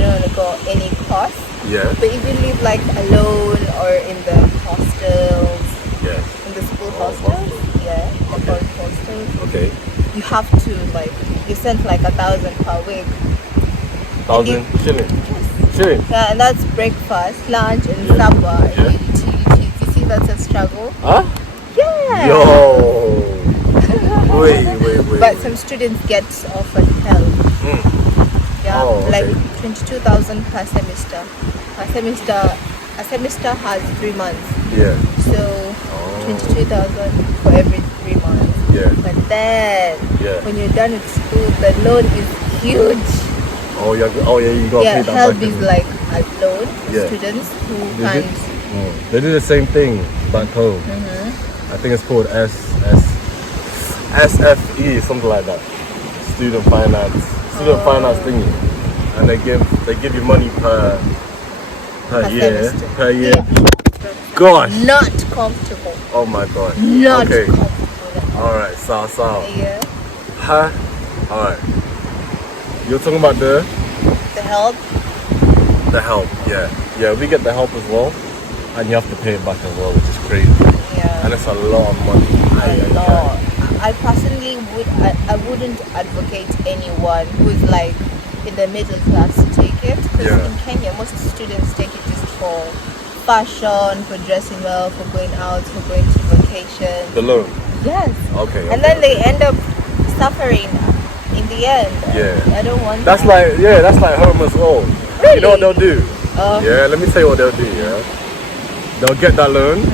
undergo any cost. Yeah. But if you live like alone or in the hostels, in the school hostels, the foreign hostels, you have to you send like 1,000 per week. 1,000 shilling. Shilling. Yeah, and that's breakfast, lunch, and supper. And utilities. You see, that's a struggle. Huh? Yeah. Yo. Wait. But some students get offered help. Yeah, like 22,000 per semester. A semester has 3 months. Yeah. So 22,000 for every 3 months. Yeah. But then when you're done with school, the loan is huge. Oh yeah, you got to pay that help back. is like a loan for students who can't. They do the same thing back home. I think it's called SFE, something like that. Student finance thingy, and they give you money per year. Semester. Per year. Yeah. Gosh. Not comfortable. Oh my god. Not okay. comfortable. All right. So. Yeah. Huh. All right. You're talking about the help. The help. Yeah. We get the help as well, and you have to pay it back as well, which is crazy. Yeah. And it's a lot of money. A lot. I personally wouldn't advocate anyone who's like in the middle class to take it, because in Kenya most students take it just for fashion, for dressing well, for going out, for going to vacation. The loan. Yes. Okay. And then they end up suffering in the end. Yeah. I don't want that's that. That's like home as well. Really? You know what they'll do? Yeah, let me tell you what they'll do, They'll get that loan.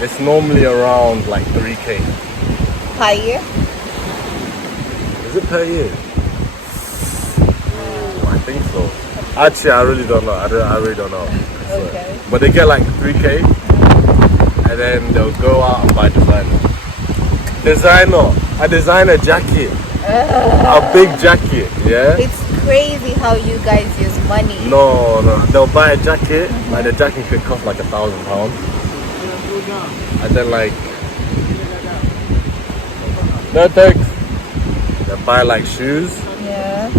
It's normally around like 3K. Per year? Is it per year? I think so. Actually, I really don't know. I really don't know. Okay. But they get like 3K, and then they'll go out and buy a designer jacket, a big jacket. Yeah. It's crazy how you guys use money. No, they'll buy a jacket. Like the jacket could cost like £1,000, and then like no thanks. They buy like shoes. Yeah.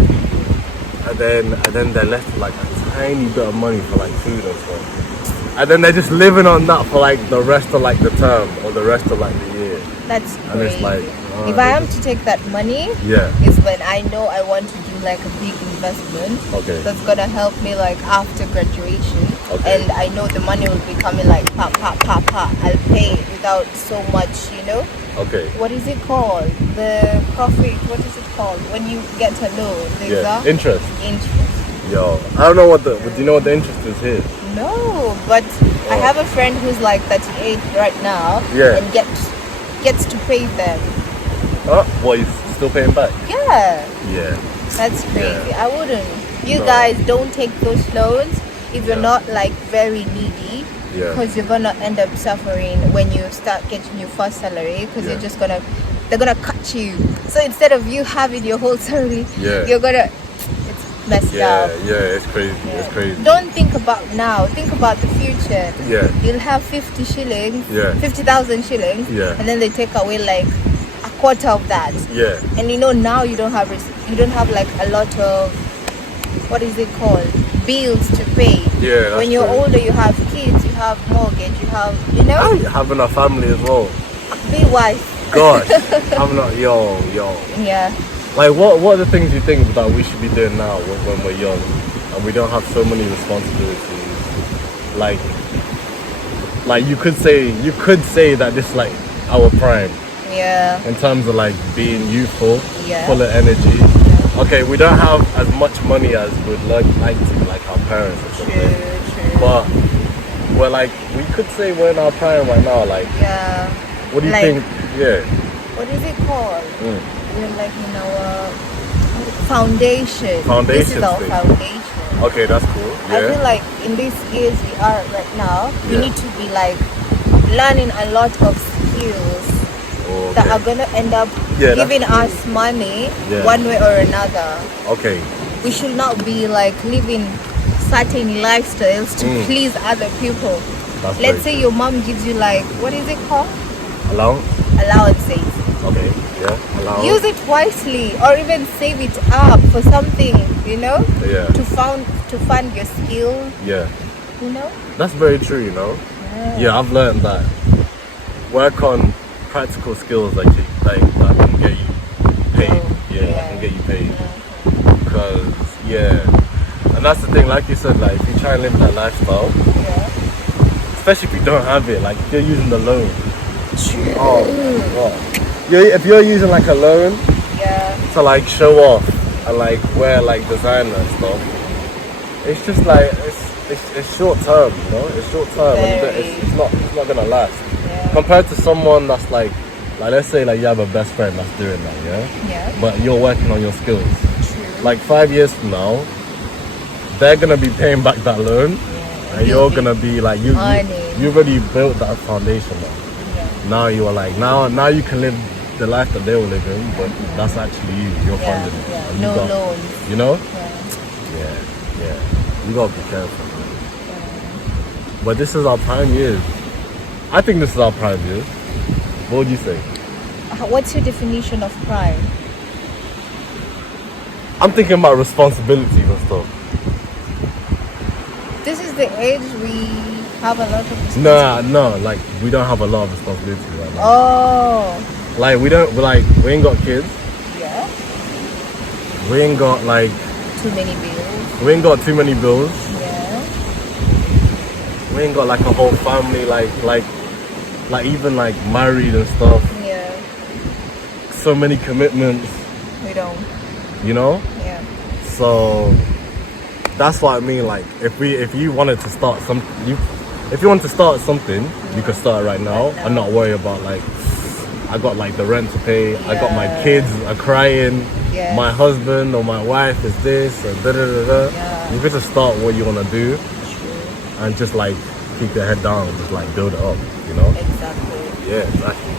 And then they're left with like a tiny bit of money for like food and stuff. And then they're just living on that for like the rest of like the term or the rest of like the year. That's crazy. And it's like, if I am to take that money, is when I know I want to do like a big investment. Okay. That's gonna help me like after graduation. Okay. And I know the money will be coming like pa. I'll pay it without so much, Okay. What is it called? The profit. What is it called when you get a loan? Interest. Yo, I don't know do you know what the interest is here? No, but I have a friend who's like 38 right now. Yeah. And gets to pay them. What, he's still paying back? Yeah. Yeah. That's crazy. Yeah. I wouldn't. You No. guys don't take those loans if you're Yeah. not like very needy. Yeah. Because you're gonna end up suffering when you start getting your first salary. Because Yeah. they're gonna cut you. So instead of you having your whole salary, Yeah. you're gonna. It's messed up. Yeah, it's crazy. Yeah. It's crazy. Don't think about now. Think about the future. Yeah. You'll have 50 shillings. Yeah. 50,000 shillings. Yeah. And then they take away like a quarter of that. Yeah. And now you don't have like a lot of, what is it called, bills to pay. Yeah, that's when you're true. older, you have kids, you have mortgage, you have, Having a family as well. be wise. God, I'm not, yo. Yeah. Like, what are the things you think that we should be doing now when we're young and we don't have so many responsibilities? Like you could say that this is like our prime Yeah. in terms of like being youthful, Yeah. full of energy. Okay, we don't have as much money as we'd like to, like our parents or something. True. But we're like, we could say we're in our prime right now. Like, Yeah. what do you Like- think? Yeah. What is it called? Mm. We're like in our foundation. This is our stage. foundation. Okay, that's cool. I feel Yeah. like in this age we are right now, we Yeah. need to be like learning a lot of skills that are gonna end up Yeah, that's giving true. us money Yeah. one way or another. Okay. We should not be like living certain lifestyles to please other people. That's Let's very say true. your mom gives you like, what is it called? Allowances. Okay. Yeah. Allowance. Use it wisely or even save it up for something, Yeah. to fund your skill, Yeah. you know. That's very true. Yeah, I've learned that. Work on practical skills that can get you paid. That can get you paid. Because and that's the thing. Like you said, like if you try and live that lifestyle, Yeah. especially if you don't have it, like if you're using the loan. Oh my god. If you're using like a loan Yeah. to like show off and like wear like designer and stuff, it's just like it's short term, It's short term and Very. it's not gonna last. Yeah. Compared to someone that's like let's say like you have a best friend that's doing that, Yeah. but you're working on your skills. True. Like 5 years from now, they're gonna be paying back that loan, and you're gonna be like you already built that foundation up. Yeah. Now you are like now you can live the life that they were living, but that's actually you're Yeah. funding it. Yeah. And No you got, loans. Yeah. Yeah. You gotta be careful. But this is our prime years. I think this is our prime years. What would you say? What's your definition of prime? I'm thinking about responsibilities and stuff. This is the age we have a lot of responsibility. No, like we don't have a lot of responsibility right now. Oh. Like we ain't got kids. Yeah. We ain't got like Too many bills. we ain't got too many bills. Yeah. We ain't got like a whole family like even like married and stuff. Yeah. So many commitments, We don't. Yeah. So that's what I mean. Like if you wanted to start if you want to start something, you could start right now and not worry about like I got like the rent to pay. I got my kids are crying. Yeah. My husband or my wife is this or da da da da. Yeah. You could just start what you want to do True. and just like keep your head down, just like build it up. Exactly. Yeah, exactly.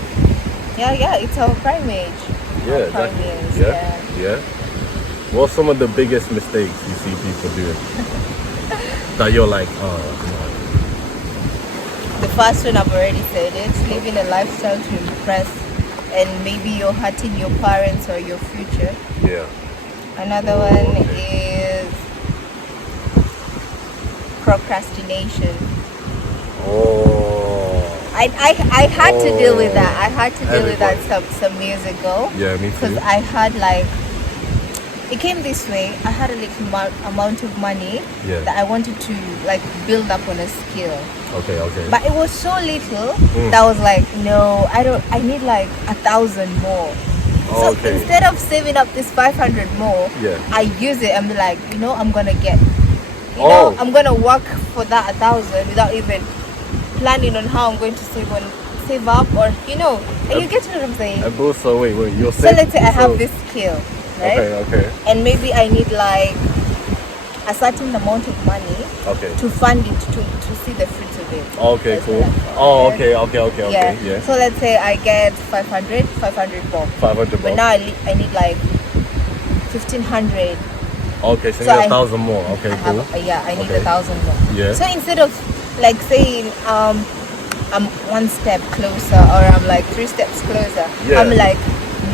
Yeah. It's our prime age. Yeah, Our prime exactly. years, Yeah. What's some of the biggest mistakes you see people doing that you're like, oh, come on. The first one I've already said it. Living a lifestyle to impress, and maybe you're hurting your parents or your future. Yeah. Another one is procrastination. Oh. I had to deal with that. I had to deal with that Everybody. some years ago. Yeah, me Because too. I had it came this way. I had a little amount of money Yeah. that I wanted to build up on a skill. Okay. But it was so little that I was like, no, I need 1,000 more. So Okay. instead of saving up this 500 more, Yeah. I use it and be like, I'm gonna get, Oh. I'm gonna work for that 1,000 without even planning on how I'm going to save up, or and you get what I'm saying. And also, wait, you're So saying. let's say I have this skill, right? Okay. And maybe I need like a certain amount of money Okay. to fund it, to see the fruits of it. Okay, That's cool. what I thought, Oh, right? okay. Yeah. So let's say I get 500 bob. 500 But bob. now I need like 1,500. Okay, so So you need I- 1,000 more. Okay, I cool. I need Okay. 1,000 more. Yeah. So instead of like saying I'm one step closer, or I'm like 3 steps closer, Yeah. I'm like,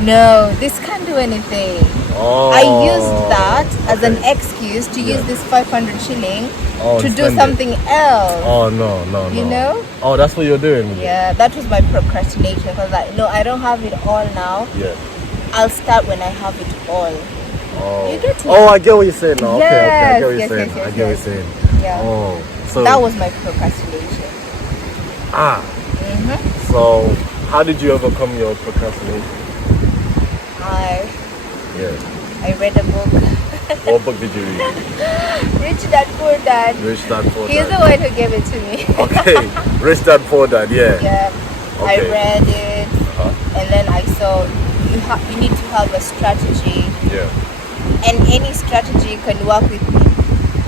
no, this can't do anything. Oh. I used that as an okay. excuse to Yeah. use this 500 shilling Oh, to and do spend it. something else. Oh, no. You know? Oh, that's what you're doing with it? Yeah, that was my procrastination. Because like, no, I don't have it all now. Yeah. I'll start when I have it all. Oh. You get it? Oh, I get what you're saying now. Okay, I get what you're Yes, saying. yes, I yes, get what yes. you're saying. Yeah. Oh. So That was my procrastination. So how did you overcome your procrastination? Yeah. I read a book. What book did you read? Rich Dad Poor Dad. Rich Dad Poor He's the Dad. one who gave it to me. Okay. Rich Dad Poor Dad, yeah. Yeah. I Okay. read it, and then I saw you need to have a strategy, Yeah. and any strategy can work with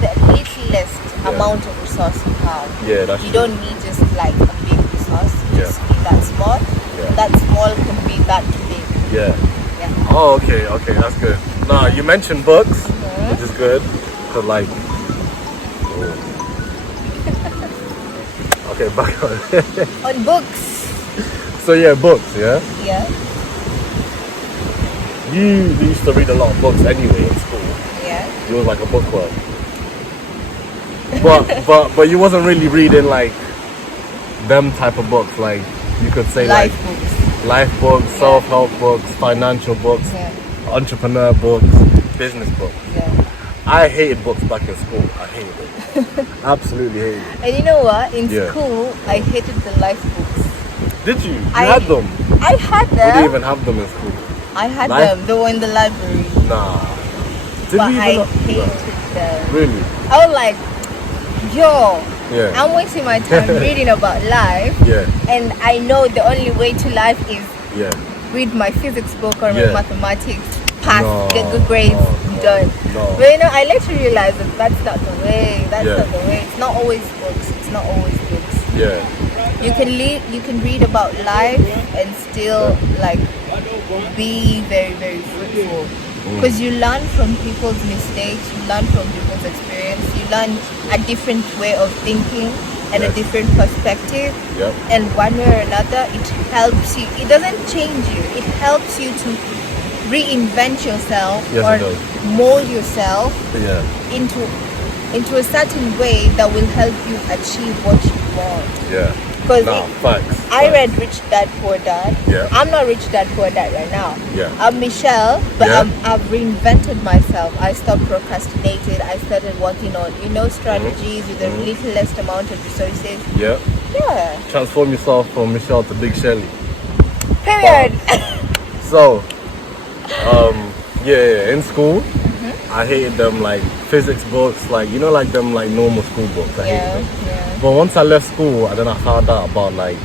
the littlest Yeah. amount of resource you have. Yeah, that's You true. don't need just like a big resource. You Yeah. just need that small. Yeah. That small can be that big. Yeah. Yeah. Oh, okay, that's good. Now you mentioned books, which is good. Cause like, okay, back on. On books. So yeah, books. Yeah, Yeah. you used to read a lot of books anyway in school. Yeah. You was like a bookworm. But you wasn't really reading like them type of books. Like you could say Life like books. life books, self-help books, financial books, Yeah. entrepreneur books, business books. Yeah. I hated books back in school. I hated it. Absolutely hated it. And you know what? In Yeah. school, I hated the life books. Did you? You I- had them? I had We them. didn't even have them in school. I had Life- them. They were in the library. Nah. Did But we I even? hated them. Really? I was like, yo, Yeah. I'm wasting my time reading about life, Yeah. and I know the only way to life is Yeah. read my physics book or Yeah. my mathematics, pass, No, get good grades, no, done. no. But I later realized that that's not the way. That's Yeah. not the way. It's not always books. It's not always books. Yeah. You can read about life and still like be very, very fruitful. Because you learn from people's mistakes, you learn from people's experience, you learn a different way of thinking and a Yes. different perspective. Yep. And one way or another, it helps you. It doesn't change you. It helps you to reinvent yourself Yes, or it does. mold yourself Yeah. into a certain way that will help you achieve what you want. Yeah. Because Nah, facts. I facts. read Rich Dad Poor Dad. Yeah. I'm not Rich Dad Poor Dad right now. Yeah. I'm Michelle, but Yeah. I've reinvented myself. I stopped procrastinating. I started working on, strategies with the littlest amount of resources. Yeah. Yeah. Transform yourself from Michelle to Big Shelly. Period. So, yeah, in school, I hated them like physics books, like like them like normal school books. I hated Yeah. them. Yeah. But once I left school, and then I found out about like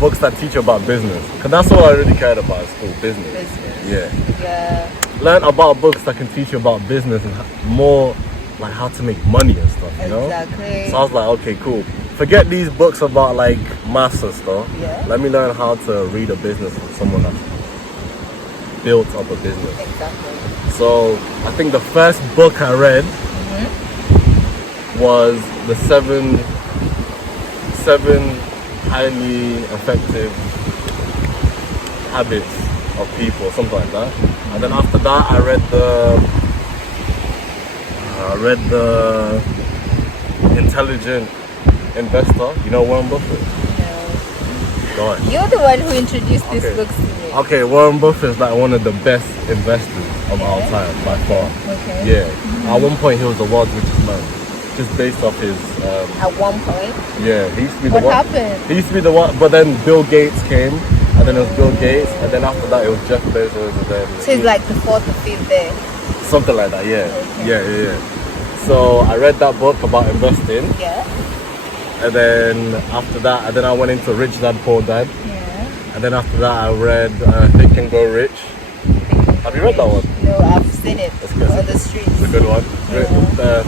books that teach you about business, because that's all I really cared about in school, business. Business. Yeah. Yeah. Learn about books that can teach you about business and more like how to make money and stuff, you know? Exactly. So I was like, okay, cool. Forget these books about like maths and stuff. Yeah. Let me learn how to read a business from someone that's built up a business. Exactly. So I think the first book I read was the seven highly effective habits of people, something like that. And then after that, I read the Intelligent Investor. You know Warren Buffett? No. Go on. You're the one who introduced these Okay. books to me. Okay, Warren Buffett is like one of the best investors of our time by far. Okay. Yeah. At one point, he was the world's richest man, just based off his. At one point. Yeah, he used to be What the one. happened? He used to be the one, but then Bill Gates came, and then it was Bill Gates, and then after that it was Jeff Bezos, and then So it's like the fourth or fifth there. something like that. Yeah, Okay. yeah. So I read that book about investing, Yeah. and then after that, and then I went into Rich Dad Poor Dad, Yeah. and then after that I read Think and Grow Rich. Have you read that one? No, I've seen it It's good. on the streets. It's a good one.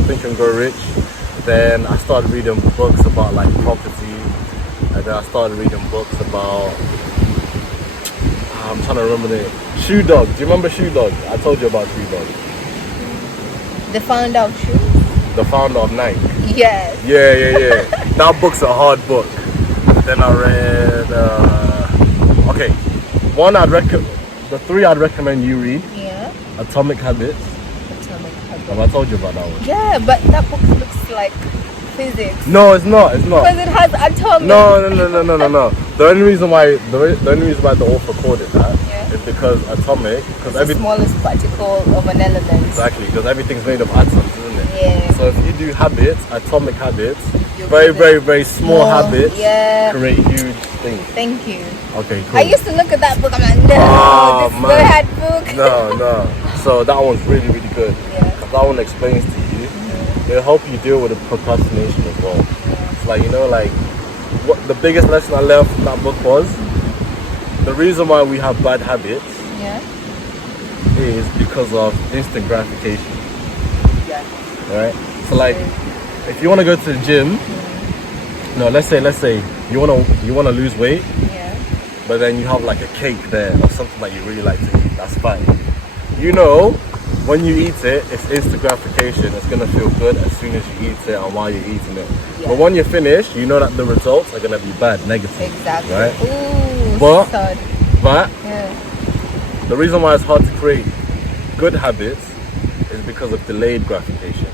Think and Grow Rich. Then I started reading books about like property, and then I started reading books about. I'm trying to remember the name. Shoe Dog. Do you remember Shoe Dog? I told you about Shoe Dog. The Found Out Shoes? The founder of Nike. Yes. Yeah. That book's a hard book. Then I read. Okay, the three I'd recommend you read: Yeah. Atomic Habits. Atomic Habits. Have I told you about that one? Yeah, but that book looks like physics. No, it's not. It's not. Because it has atomic. No. The only reason why the author called it that Yeah. is because atomic, It's the smallest particle of an element. exactly, because everything's made of atoms, isn't it? Yeah. So if you do habits, atomic habits, You're very, good. very, very small habits Yeah. create huge things. Thank you. Okay, cool. I used to look at that book. I'm like, no, Oh, this is man. a bad book. No. So that one's really, really good. Yeah. 'Cause that one explains to you. It'll help you deal with the procrastination as well. It's like, like what the biggest lesson I learned from that book was the reason why we have bad habits Yeah. is because of instant gratification. Yeah. Right? So like if you want to go to the gym, no, let's say you wanna lose weight, Yeah. but then you have like a cake there or something that you really like to eat, that's fine. When you eat it, it's instant gratification. It's gonna feel good as soon as you eat it and while you're eating it. Yeah. But when you're finished, you know that the results are gonna be bad, negative. Exactly. Right? Ooh, But- sad. But Yeah. the reason why it's hard to create good habits is because of delayed gratification.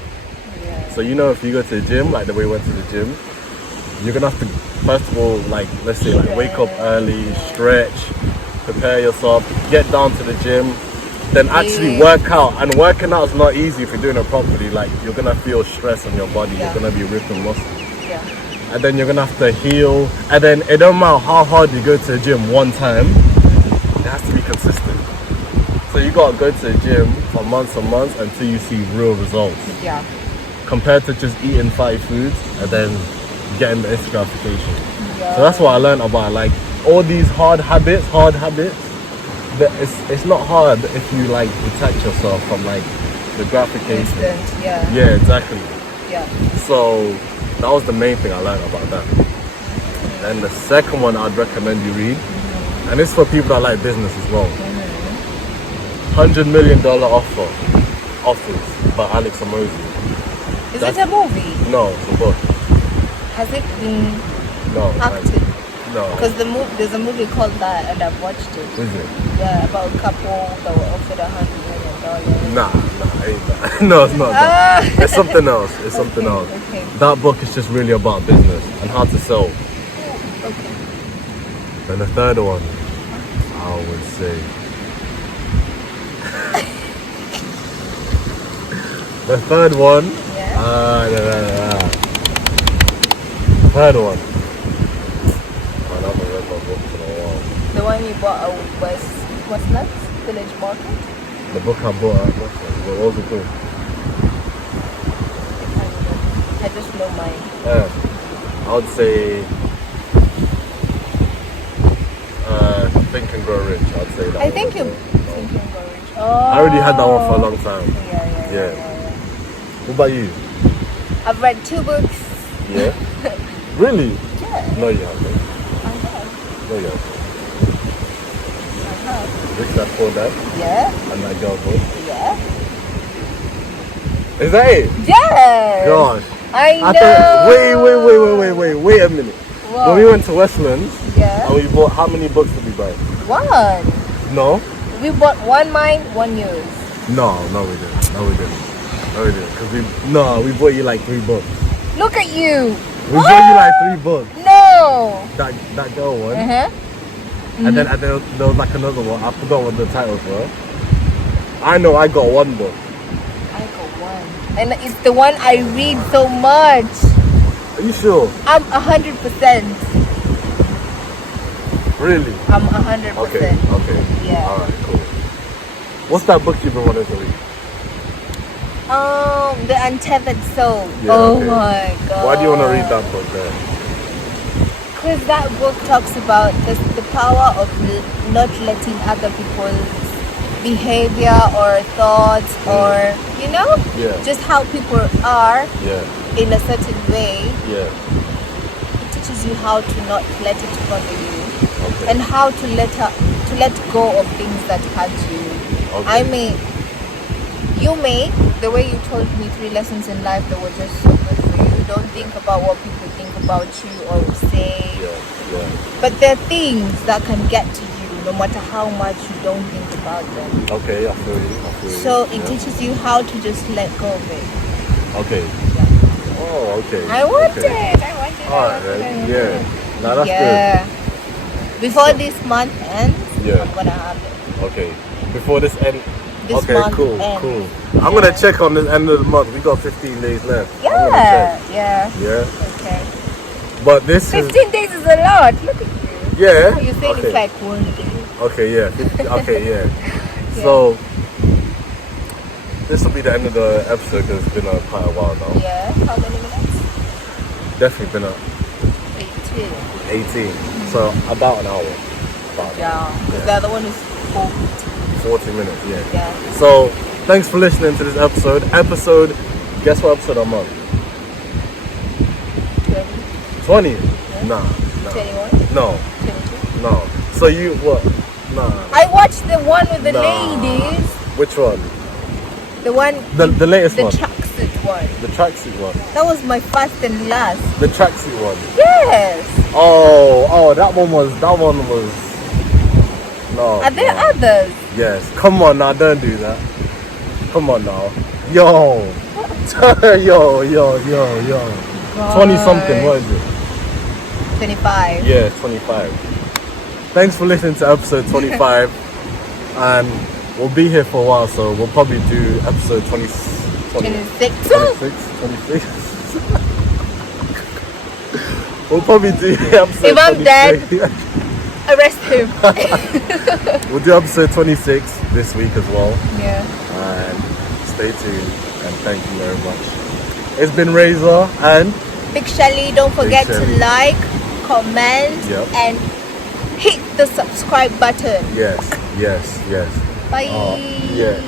Yeah. So if you go to the gym, like the way we went to the gym, you're gonna have to first of all, like let's say, like wake up early, stretch, prepare yourself, get down to the gym, then actually work out. And working out is not easy if you're doing it properly. Like you're gonna feel stress on your body, Yeah. you're gonna be ripping muscles, Yeah. and then you're gonna have to heal. And then it don't matter how hard you go to the gym one time, it has to be consistent. So you gotta go to the gym for months and months until you see real results. Yeah. Compared to just eating fatty foods and then getting the instant gratification. Yeah. So that's what I learned about like all these hard habits. That it's not hard if you like detach yourself from like the gratification. Instant. Yeah. Yeah, exactly. Yeah. So that was the main thing I learned about that. Then the second one I'd recommend you read, and it's for people that like business as well. $100 million offers by Alex Amosi. Is it a movie? No, it's a book. Has it been No, acted? no. Because there's a movie called that, and I've watched it. Is it? Yeah, about a couple that were offered $100 million. Nah, ain't that. No, it's not that. It's something else. It's something else. Okay. That book is just really about business and how to sell. Okay. And the third one, I would say. The third one. Yeah. Third one. I haven't read my book in a while. The one you bought at what's next? Village Market? The book I bought at what was it called? I just know mine. I would say Think and Grow Rich. I'd say that. I think you one. think you're going rich. Oh. I already had that one for a long time. Yeah. What about you? I've read 2 books. Yeah. Really? Yeah. No, you haven't. I have. No, you haven't. I have. Rich Dad Poor Dad Yeah. and That Girl Book. Yeah. Is that it? Yes. Gosh. I know. Thought, wait a minute. What? When we went to Westlands, Yeah. and we bought, how many books did we buy? 1. No? We bought 1 mine, 1 yours. No, we didn't. Because we bought you like 3 books. Look at you. We bought you like 3 books. No. That girl one. Uh-huh. And then there was like another one. I forgot what the titles were. I know I got 1 book. I got 1. And it's the one I read so much. Are you sure? I'm 100%. Really? I'm 100%. Okay. Yeah. All right, cool. What's that book you've been wanting to read? The Untethered Soul. Yeah, oh okay. my god. Why do you want to read that book then? Because that book talks about the power of not letting other people's behavior or thoughts or, you know, just how people are in a certain way. Yeah. It teaches you how to not let it bother you. Okay. And how to let go of things that hurt you. Okay. The way you told me 3 lessons in life that were just so good for you. Don't think about what people think about you or say. Yeah. But there are things that can get to you no matter how much you don't think about them. Okay, I feel you. So it teaches you how to just let go of it. Okay. Yeah. Oh, okay. I want it. Alright, man. Yeah. Nah, that's good. Before this month ends, I'm gonna have it. Okay. Before this end. This okay, month cool. ends. I'm gonna check on this end of the month. We got 15 days left. Yeah. Okay. But this 15 days is a lot. Look at you. Yeah. You think it's like 1 day. Okay, yeah. Okay, yeah. So this will be the end of the episode because it's been quite a while now. Yeah. How many minutes? Definitely been 18. So about an hour. Because the other one is 40 minutes, yeah. So thanks for listening to this episode. Guess what episode I'm on? 20? Yeah. Nah. 21? No. 22? No. So you what? Nah. I watched the one with the ladies. Which one? The one. The latest one. The tracksuit one. The tracksuit one. That was my first and last. The tracksuit one. Yes. Oh, that one was. No. Are there others? Yes. Come on now, don't do that. Come on now. Yo. yo. 20 something, what is it? 25. Yeah, 25. Thanks for listening to episode 25. And we'll be here for a while, so we'll probably do episode 26. 26. We'll probably do episode If I'm 26. dead, arrest him. We'll do episode 26 this week as well. Yeah. And stay tuned and thank you very much. It's been Razor and Big Shelly. Don't forget to like, comment, and hit the subscribe button. Yes. Bye. Yeah.